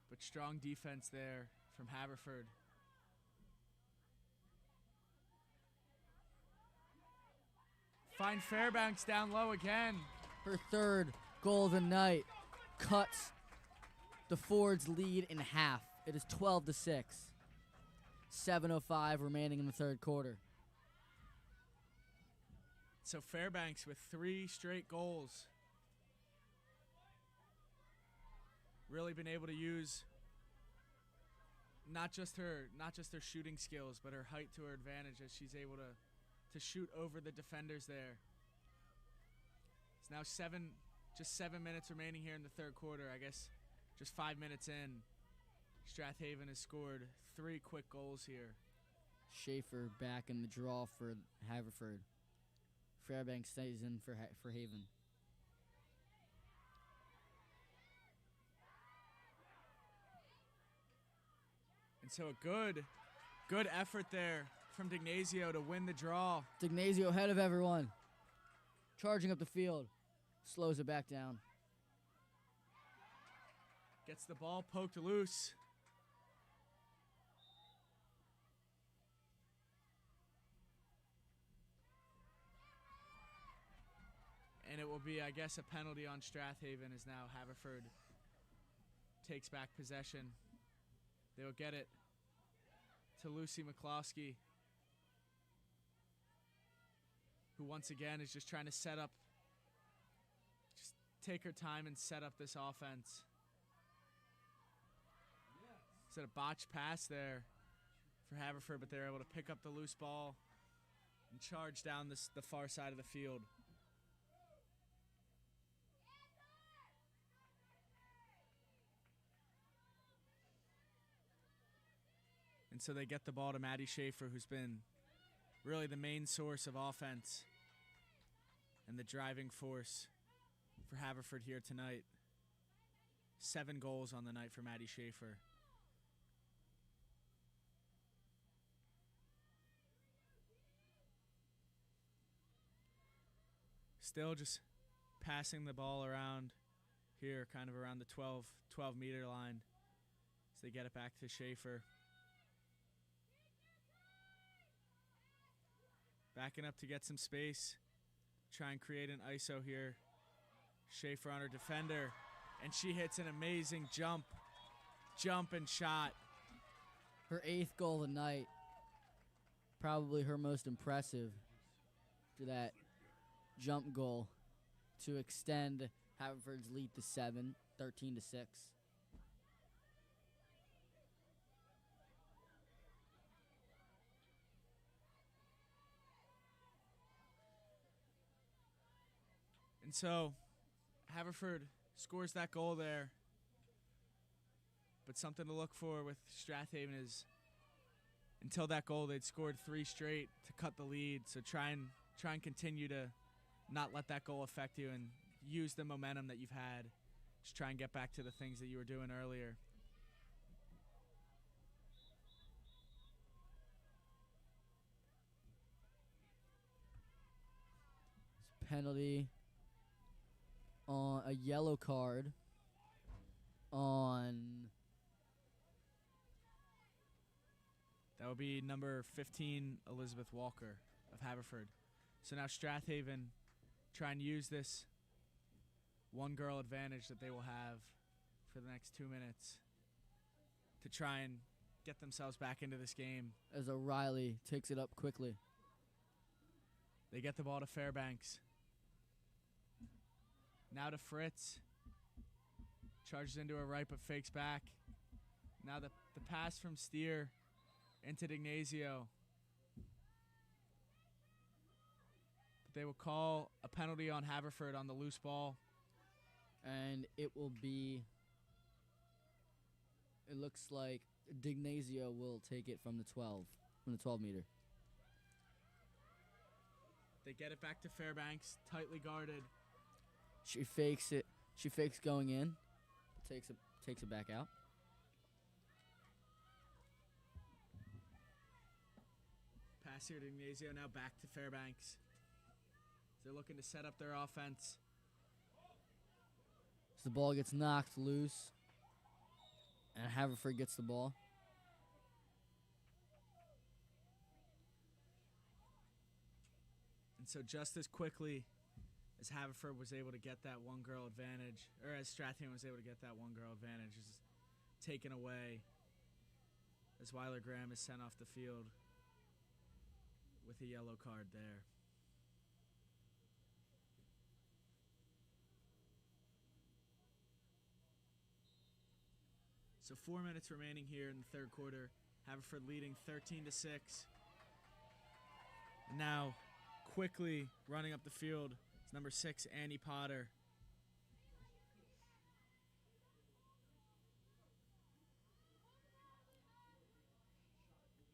but strong defense there from Haverford. Find Fairbanks down low again. Her third goal of the night cuts the Fords' lead in half. It is 12-6. 7:05 remaining in the third quarter. So Fairbanks with 3 straight goals. Really been able to use not just her shooting skills, but her height to her advantage as she's able to shoot over the defenders there. It's now just 7 minutes remaining here in the third quarter. I guess just 5 minutes in, Strathaven has scored 3 quick goals here. Schaefer back in the draw for Haverford. Fairbanks stays in for Haven. And so a good effort there from Ignazio to win the draw. Ignazio ahead of everyone. Charging up the field. Slows it back down. Gets the ball poked loose. And it will be, I guess, a penalty on Strathaven as now Haverford takes back possession. They will get it to Lucy McCloskey, who once again is just trying to set up, just take her time and set up this offense. Instead of botched pass there for Haverford, but they're able to pick up the loose ball and charge down the far side of the field. And so they get the ball to Maddie Schaefer, who's been really the main source of offense and the driving force for Haverford here tonight. 7 goals on the night for Maddie Schaefer. Still just passing the ball around here, kind of around the 12-meter line. So they get it back to Schaefer. Backing up to get some space. Try and create an ISO here. Schaefer on her defender. And she hits an amazing jump and shot. her 8th goal of the night. Probably her most impressive for that jump goal to extend Haverford's lead to 7, 13-6. And so Haverford scores that goal there. But something to look for with Strathaven is until that goal, they'd scored 3 straight to cut the lead. So try and continue to not let that goal affect you and use the momentum that you've had. Just try and get back to the things that you were doing earlier. Penalty on a yellow card on That would be number 15, Elizabeth Walker of Haverford. So now Strathaven try and use this one-girl advantage that they will have for the next 2 minutes to try and get themselves back into this game. as O'Reilly takes it up quickly. They get the ball to Fairbanks. Now to Fritz. Charges into a right but fakes back. Now the pass from Steer into D'Ignazio. But they will call a penalty on Haverford on the loose ball. And it will be, it looks like D'Ignazio will take it from the 12 meter. They get it back to Fairbanks, tightly guarded. She fakes it. She fakes going in. Takes it back out. Pass here to D'Ignazio, now back to Fairbanks. They're looking to set up their offense. So the ball gets knocked loose, and Haverford gets the ball. And so just as quickly as Haverford was able to get that one-girl advantage, or as Strathaven was able to get that one-girl advantage, is taken away as Weiler Graham is sent off the field with a yellow card there. So 4 minutes remaining here in the third quarter. Haverford leading 13-6. And now quickly running up the field is number 6, Annie Potter.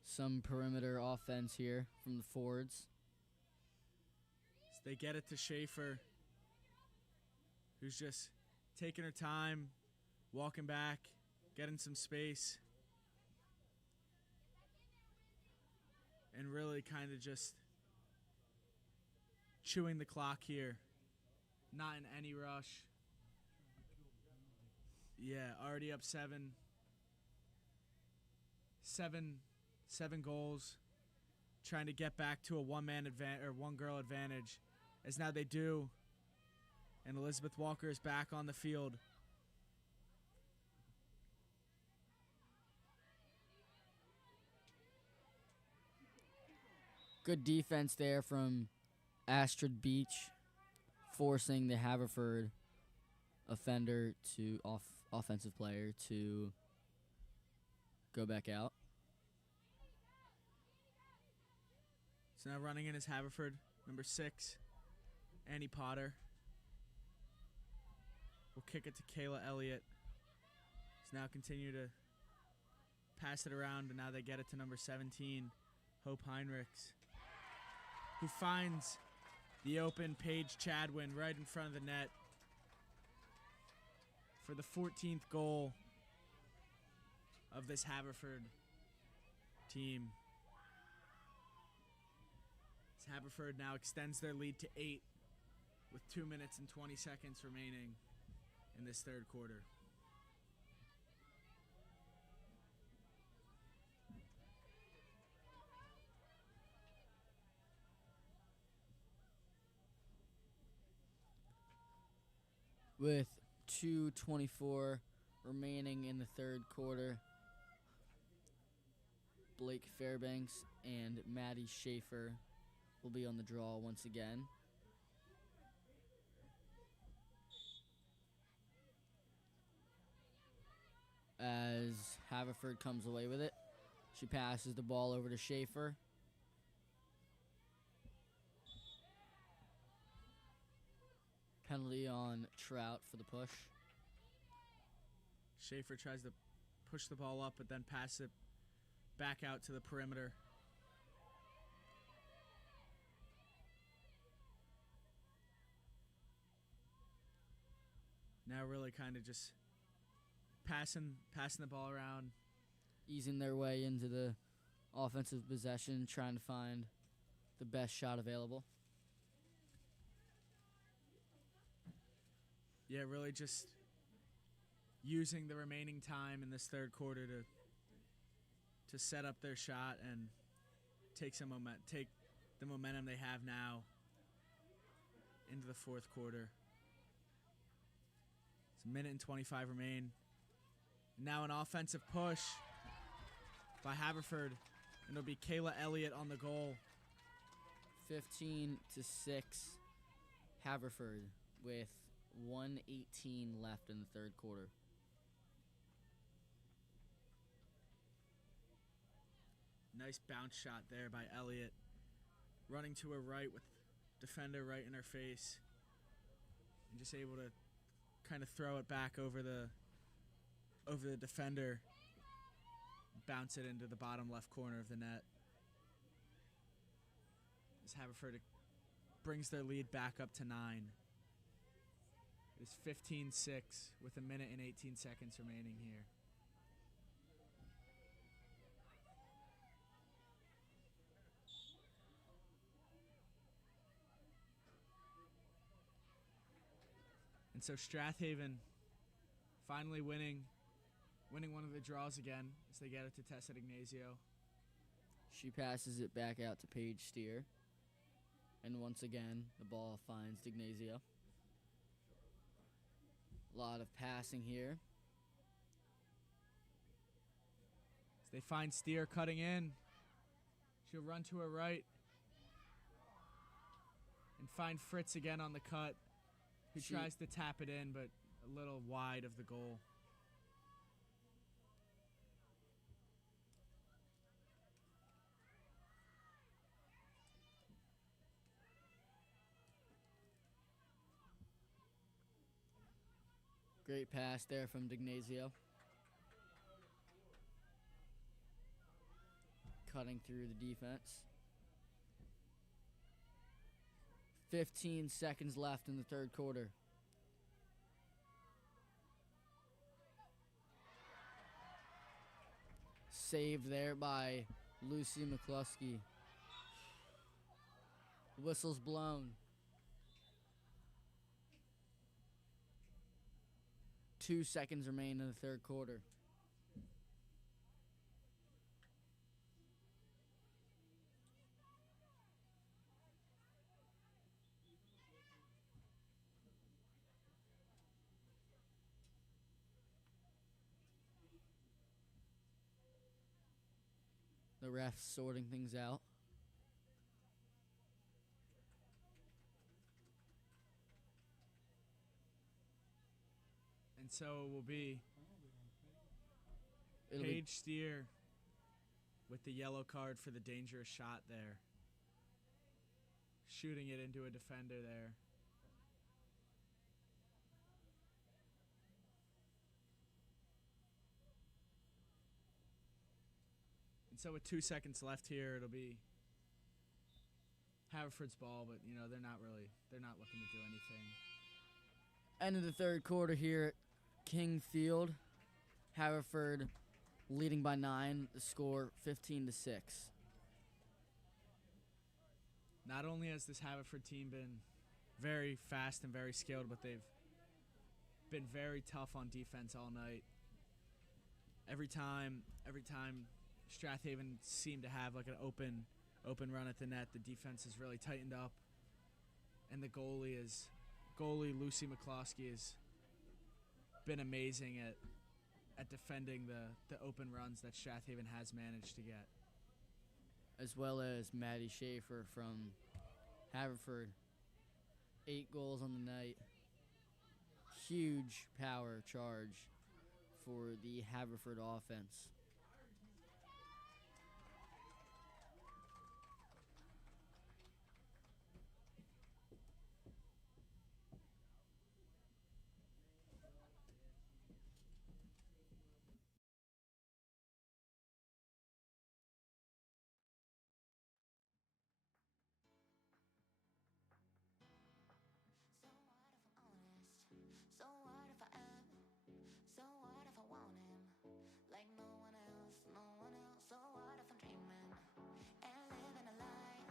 Some perimeter offense here from the forwards. So they get it to Schaefer, who's just taking her time, walking back, getting some space, and really kind of just chewing the clock here. Not in any rush. Yeah, already up 7. 7 goals. Trying to get back to a one-man advantage or one-girl advantage, as now they do. And Elizabeth Walker is back on the field. Good defense there from Astrid Beach, forcing the Haverford offender to offensive player to go back out. So now running in is Haverford, number 6, Annie Potter. We'll kick it to Kayla Elliott. So now continue to pass it around, and now they get it to number 17, Hope Heinrichs, who finds the open Paige Chadwin right in front of the net for the 14th goal of this Haverford team. As Haverford now extends their lead to 8 with 2 minutes and 20 seconds remaining in this third quarter. With 2:24 remaining in the third quarter, Blake Fairbanks and Maddie Schaefer will be on the draw once again. As Haverford comes away with it, she passes the ball over to Schaefer. Penalty on Trout for the push. Schaefer tries to push the ball up, but then pass it back out to the perimeter. Now really kind of just passing the ball around. Easing their way into the offensive possession, trying to find the best shot available. Yeah, really just using the remaining time in this third quarter to set up their shot and take the momentum they have now into the fourth quarter. It's a minute and 25 remain. Now an offensive push by Haverford, and it'll be Kayla Elliott on the goal. 15-6, Haverford with 1:18 left in the third quarter. Nice bounce shot there by Elliott. Running to her right with defender right in her face. And just able to kind of throw it back over the defender. Bounce it into the bottom left corner of the net. As Haverford brings their lead back up to 9. It is 15-6 with a minute and 18 seconds remaining here. And so Strathaven finally winning one of the draws again as they get it to Tessa Ignazio. She passes it back out to Paige Steer. And once again, the ball finds Ignazio. A lot of passing here. As they find Steer cutting in. She'll run to her right. And find Fritz again on the cut. Who tries to tap it in, but a little wide of the goal. Great pass there from Ignazio. Cutting through the defense. 15 seconds left in the third quarter. Saved there by Lucy McCluskey. Whistle's blown. 2 seconds remain in the third quarter. The refs sorting things out. And so it will be Paige Steer with the yellow card for the dangerous shot there. Shooting it into a defender there. And so with 2 seconds left here, it'll be Haverford's ball, but they're not looking to do anything. End of the third quarter here at King Field. Haverford leading by 9. The score 15-6. Not only has this Haverford team been very fast and very skilled, but they've been very tough on defense all night. Every time Strathaven seemed to have like an open run at the net, the defense has really tightened up, and the goalie Lucy McCloskey has been amazing at defending the open runs that Strathaven has managed to get. as well as Maddie Schaefer from Haverford. 8 goals on the night. Huge power charge for the Haverford offense. So what if I am? So what if I want him? Like no one else, no one else. So what if I'm dreaming and living a lie?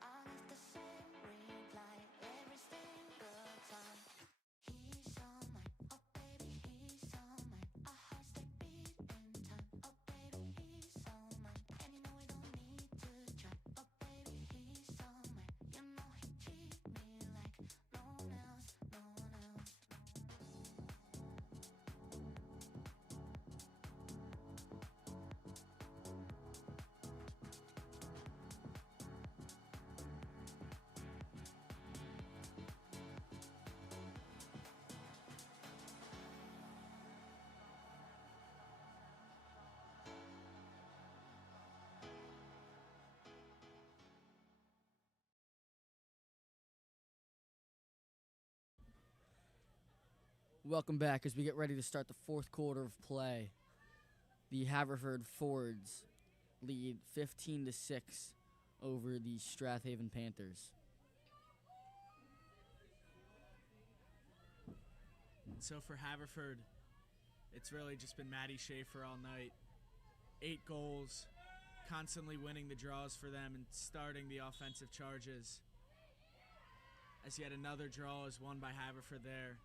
I get the same reply every single time. He's so mine, oh baby, he's so mine. Our hearts they beat in time, oh baby, he's so mine. And you know we don't need to try, oh baby, he's so mine. You know he treat me like no one else, no one else. Welcome back as we get ready to start the fourth quarter of play. The Haverford Fords lead 15-6 over the Strathaven Panthers. So for Haverford, it's really just been Maddie Schaefer all night. 8 goals, constantly winning the draws for them and starting the offensive charges. As yet another draw is won by Haverford there.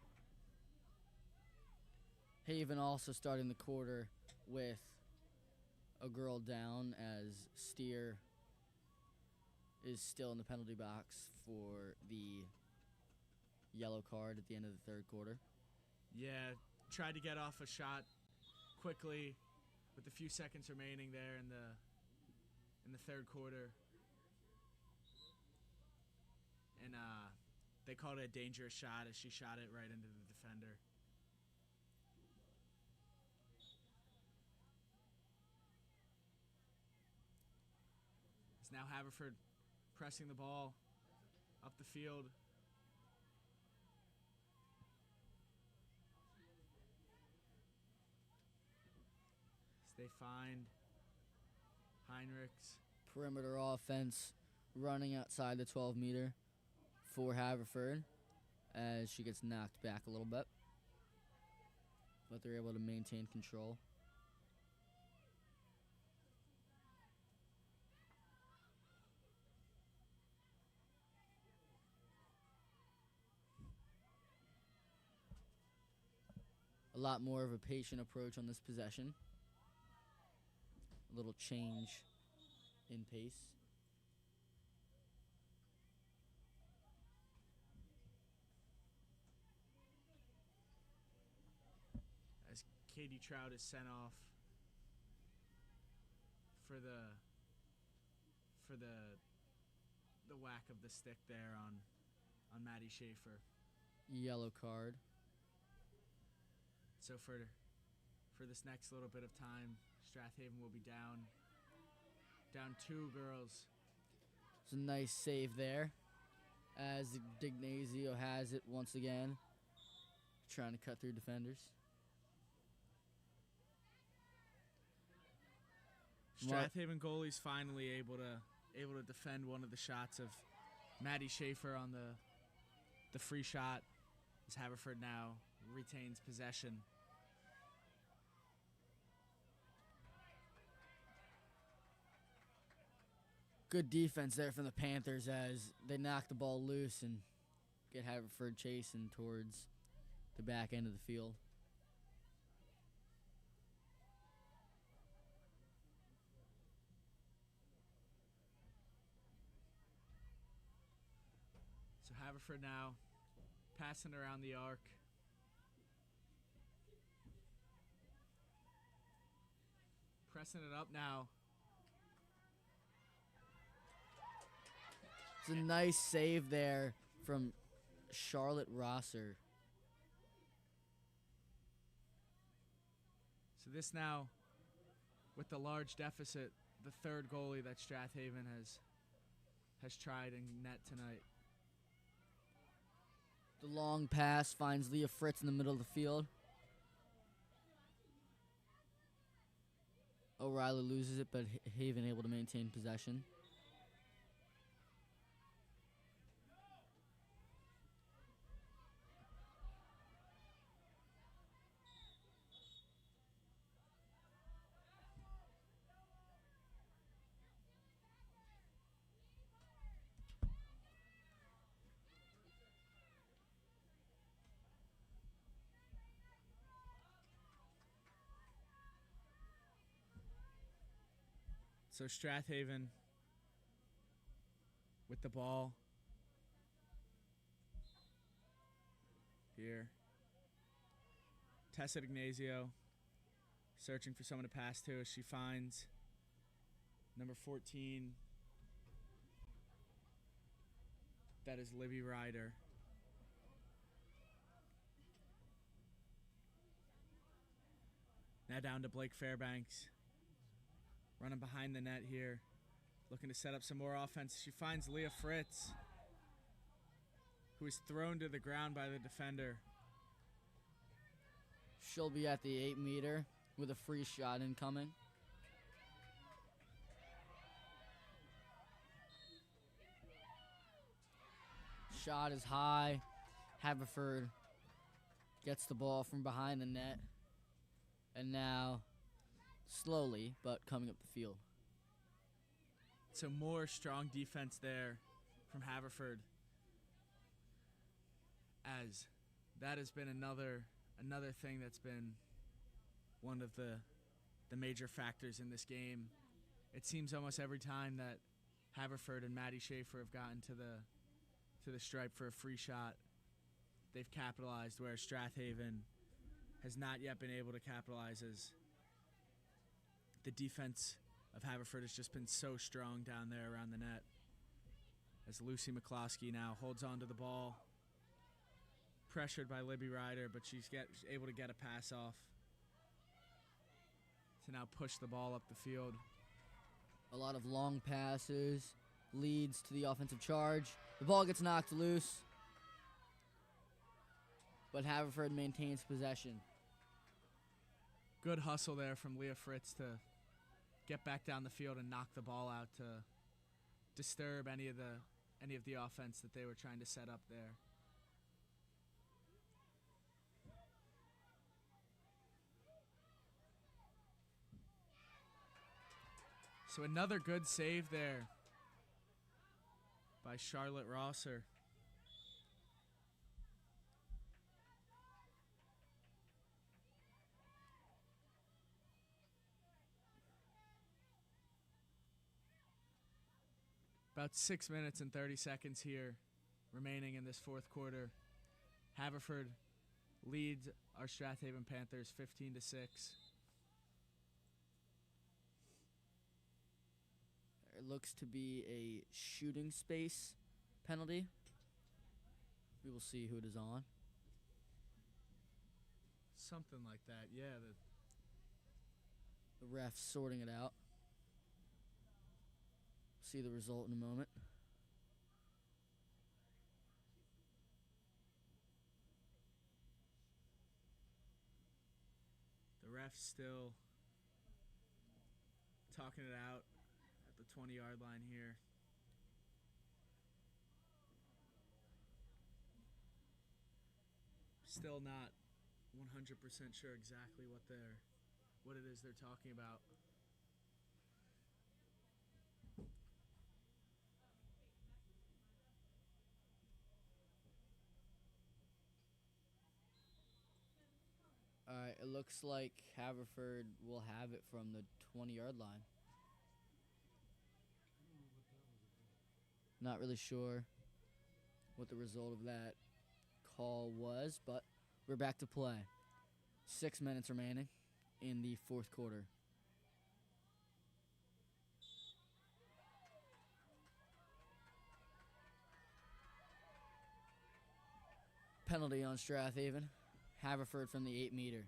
Haven also starting the quarter with a girl down as Steer is still in the penalty box for the yellow card at the end of the third quarter. Yeah, tried to get off a shot quickly with a few seconds remaining there in the third quarter. And they called it a dangerous shot as she shot it right into the defender. It's now Haverford pressing the ball up the field. As they find Heinrichs. Perimeter offense running outside the 12-meter for Haverford as she gets knocked back a little bit. But they're able to maintain control. A lot more of a patient approach on this possession. A little change in pace. As Katie Trout is sent off for the whack of the stick there on Maddie Schaefer. Yellow card. So for this next little bit of time, Strathaven will be down 2 girls. It's a nice save there as Dignazio has it once again, trying to cut through defenders. Strathaven goalie's finally able to defend one of the shots of Maddie Schaefer on the free shot as Haverford now retains possession. Good defense there from the Panthers as they knock the ball loose and get Haverford chasing towards the back end of the field. So Haverford now passing around the arc. Pressing it up now. a nice save there from Charlotte Rosser. So this now, with the large deficit, the third goalie that Strathaven has tried in net tonight. The long pass finds Leah Fritz in the middle of the field. O'Reilly loses it, but Haven able to maintain possession. So Strathaven with the ball here. Tessa Ignazio searching for someone to pass to as she finds number 14. That is Libby Ryder. Now down to Blake Fairbanks. Running behind the net here. Looking to set up some more offense. She finds Leah Fritz, who is thrown to the ground by the defender. She'll be at the 8-meter with a free shot incoming. Shot is high. Haverford gets the ball from behind the net. And now, slowly, but coming up the field. So more strong defense there from Haverford, as that has been another thing that's been one of the major factors in this game. It seems almost every time that Haverford and Maddie Schaefer have gotten to the stripe for a free shot, they've capitalized, whereas Strathaven has not yet been able to capitalize, as the defense of Haverford has just been so strong down there around the net. As Lucy McCloskey now holds on to the ball, pressured by Libby Ryder, but she's able to get a pass off to now push the ball up the field. A lot of long passes leads to the offensive charge. The ball gets knocked loose, but Haverford maintains possession. Good hustle there from Leah Fritz to get back down the field and knock the ball out to disturb any of the offense that they were trying to set up there. So another good save there by Charlotte Rosser. About 6 minutes and 30 seconds here remaining in this fourth quarter. Haverford leads our Strathaven Panthers 15-6. It looks to be a shooting space penalty. We will see who it is on. Something like that, yeah. The ref's sorting it out. See the result in a moment. The ref's still talking it out at the 20-yard line here. Still not 100% sure exactly what it is they're talking about. All right, it looks like Haverford will have it from the 20-yard line. Not really sure what the result of that call was, but we're back to play. 6 minutes remaining in the fourth quarter. Penalty on Strathaven. Haverford from the 8-meter.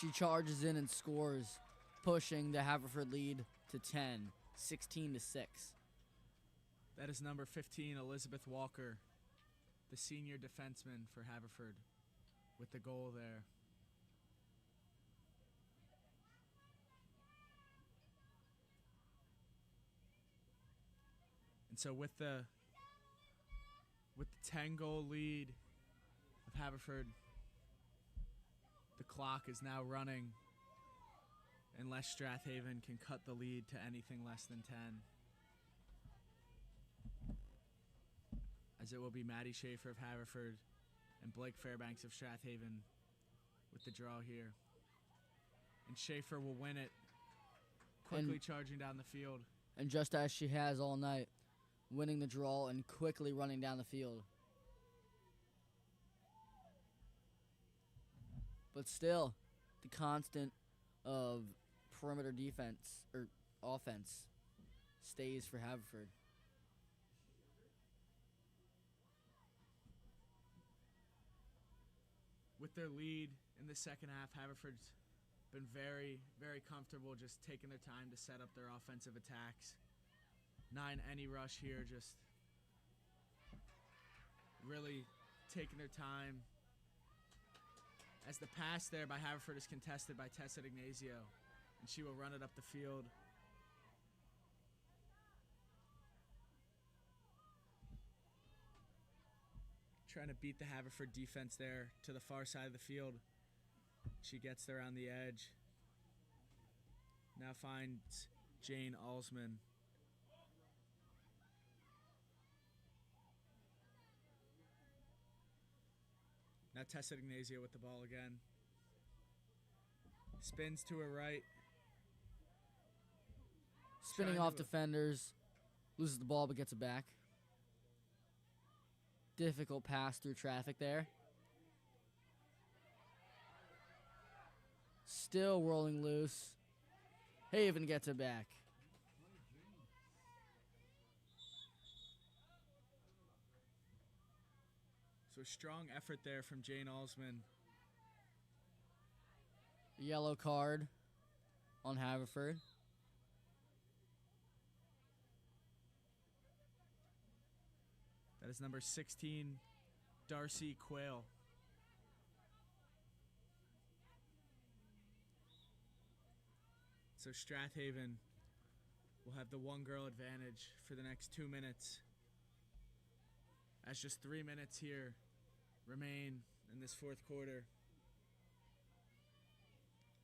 She charges in and scores, pushing the Haverford lead to 10, 16-6. That is number 15, Elizabeth Walker, the senior defenseman for Haverford, with the goal there. And so with the 10-goal lead of Haverford, the clock is now running unless Strathaven can cut the lead to anything less than 10. As it will be Maddie Schaefer of Haverford and Blake Fairbanks of Strathaven with the draw here. And Schaefer will win it, quickly charging down the field. And just as she has all night, winning the draw and quickly running down the field. But still, the constant of perimeter defense or offense stays for Haverford. With their lead in the second half, Haverford's been very, very comfortable just taking their time to set up their offensive attacks. 9 any rush here, just really taking their time. As the pass there by Haverford is contested by Tessa Ignazio, and she will run it up the field. Trying to beat the Haverford defense there to the far side of the field. She gets there on the edge. Now finds Jane Alsman. Now Tessa Ignazio with the ball again. Spins to her right. Spinning off defenders. Loses the ball but gets it back. Difficult pass through traffic there. Still rolling loose. Haven gets it back. So strong effort there from Jane Alsman. Yellow card on Haverford. That is number 16, Darcy Quayle. So Strathaven will have the one-girl advantage for the next 2 minutes. As just 3 minutes here remain in this fourth quarter.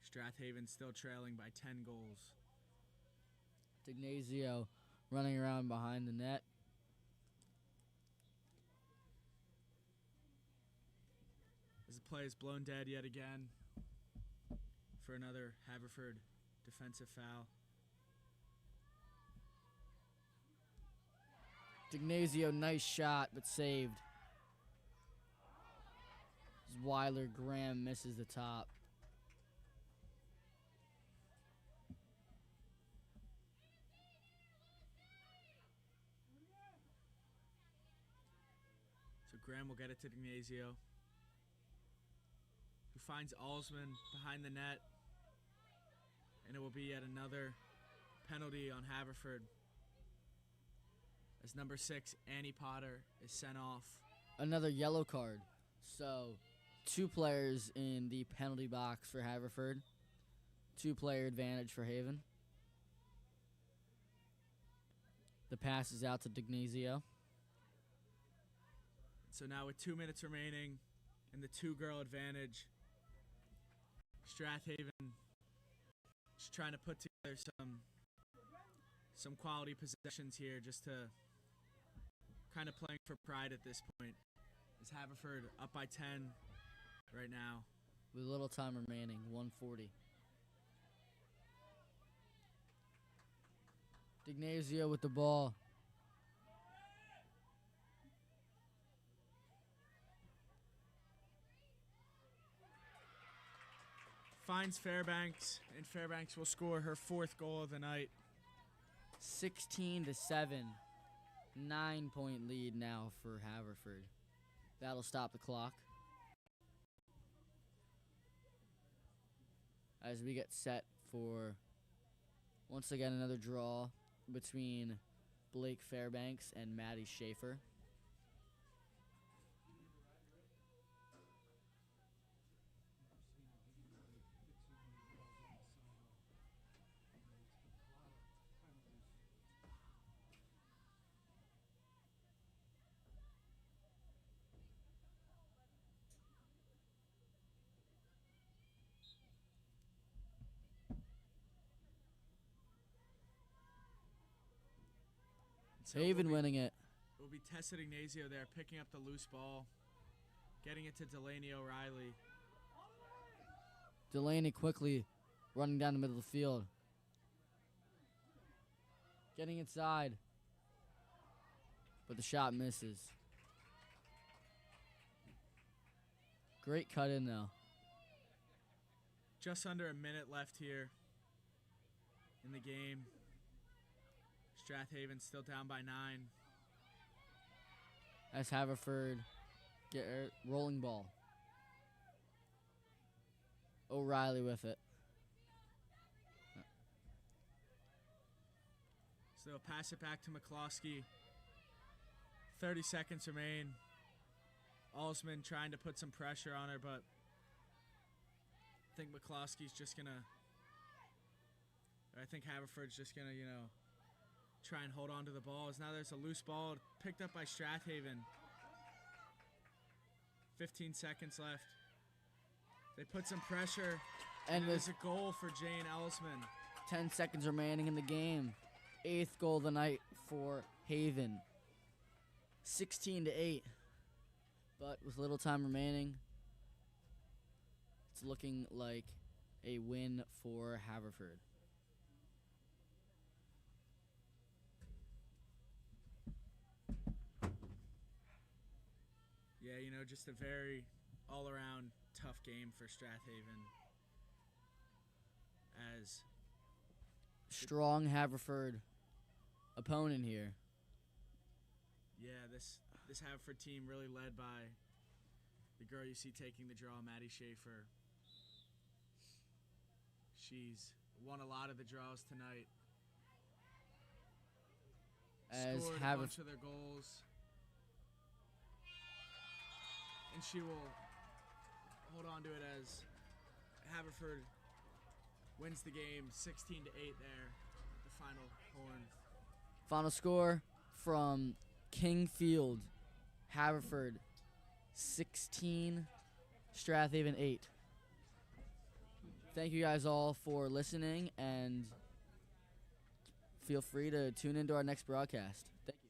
Strathaven still trailing by 10 goals. Ignazio running around behind the net. As the play is blown dead yet again for another Haverford defensive foul. Ignazio, nice shot, but saved. As Weiler Graham misses the top. So Graham will get it to Ignazio, who finds Alsman behind the net. And it will be yet another penalty on Haverford, as number 6, Annie Potter, is sent off. Another yellow card. So 2 players in the penalty box for Haverford. 2-player advantage for Haven. The pass is out to Ignazio. So now with 2 minutes remaining and the 2-girl advantage, Strathaven is trying to put together some quality possessions here, just to kind of playing for pride at this point. Is Haverford up by 10 right now. With little time remaining, 1:40. Ignazio with the ball. finds Fairbanks, and Fairbanks will score her 4th goal of the night. 16-7. 9-point lead now for Haverford. That'll stop the clock. As we get set for, once again, another draw between Blake Fairbanks and Maddie Schaefer. So Haven winning it. It will be Tessa Ignazio there, picking up the loose ball, getting it to Delaney O'Reilly. Delaney quickly running down the middle of the field. Getting inside. But the shot misses. Great cut in, though. Just under a minute left here in the game. Strath Haven still down by 9. As Haverford get rolling ball. O'Reilly with it. So they'll pass it back to McCloskey. 30 seconds remain. Alsman trying to put some pressure on her, but I think McCloskey's just going to... I think Haverford's just going to, try and hold on to the ball. As now there's a loose ball picked up by Strath Haven. 15 seconds left. They put some pressure. And there's with a goal for Jane Ellsman. 10 seconds remaining in the game. 8th goal of the night for Haven. 16-8. But with little time remaining, it's looking like a win for Haverford. Yeah, just a very all-around tough game for Strath Haven. As Strong Haverford opponent here. yeah, this Haverford team really led by the girl you see taking the draw, Maddie Schaefer. She's won a lot of the draws tonight. As Scored a bunch of their goals. And she will hold on to it as Haverford wins the game 16-8 there. The final horn. Final score from King Field. Haverford 16, Strath Haven 8. Thank you guys all for listening, and feel free to tune into our next broadcast. Thank you.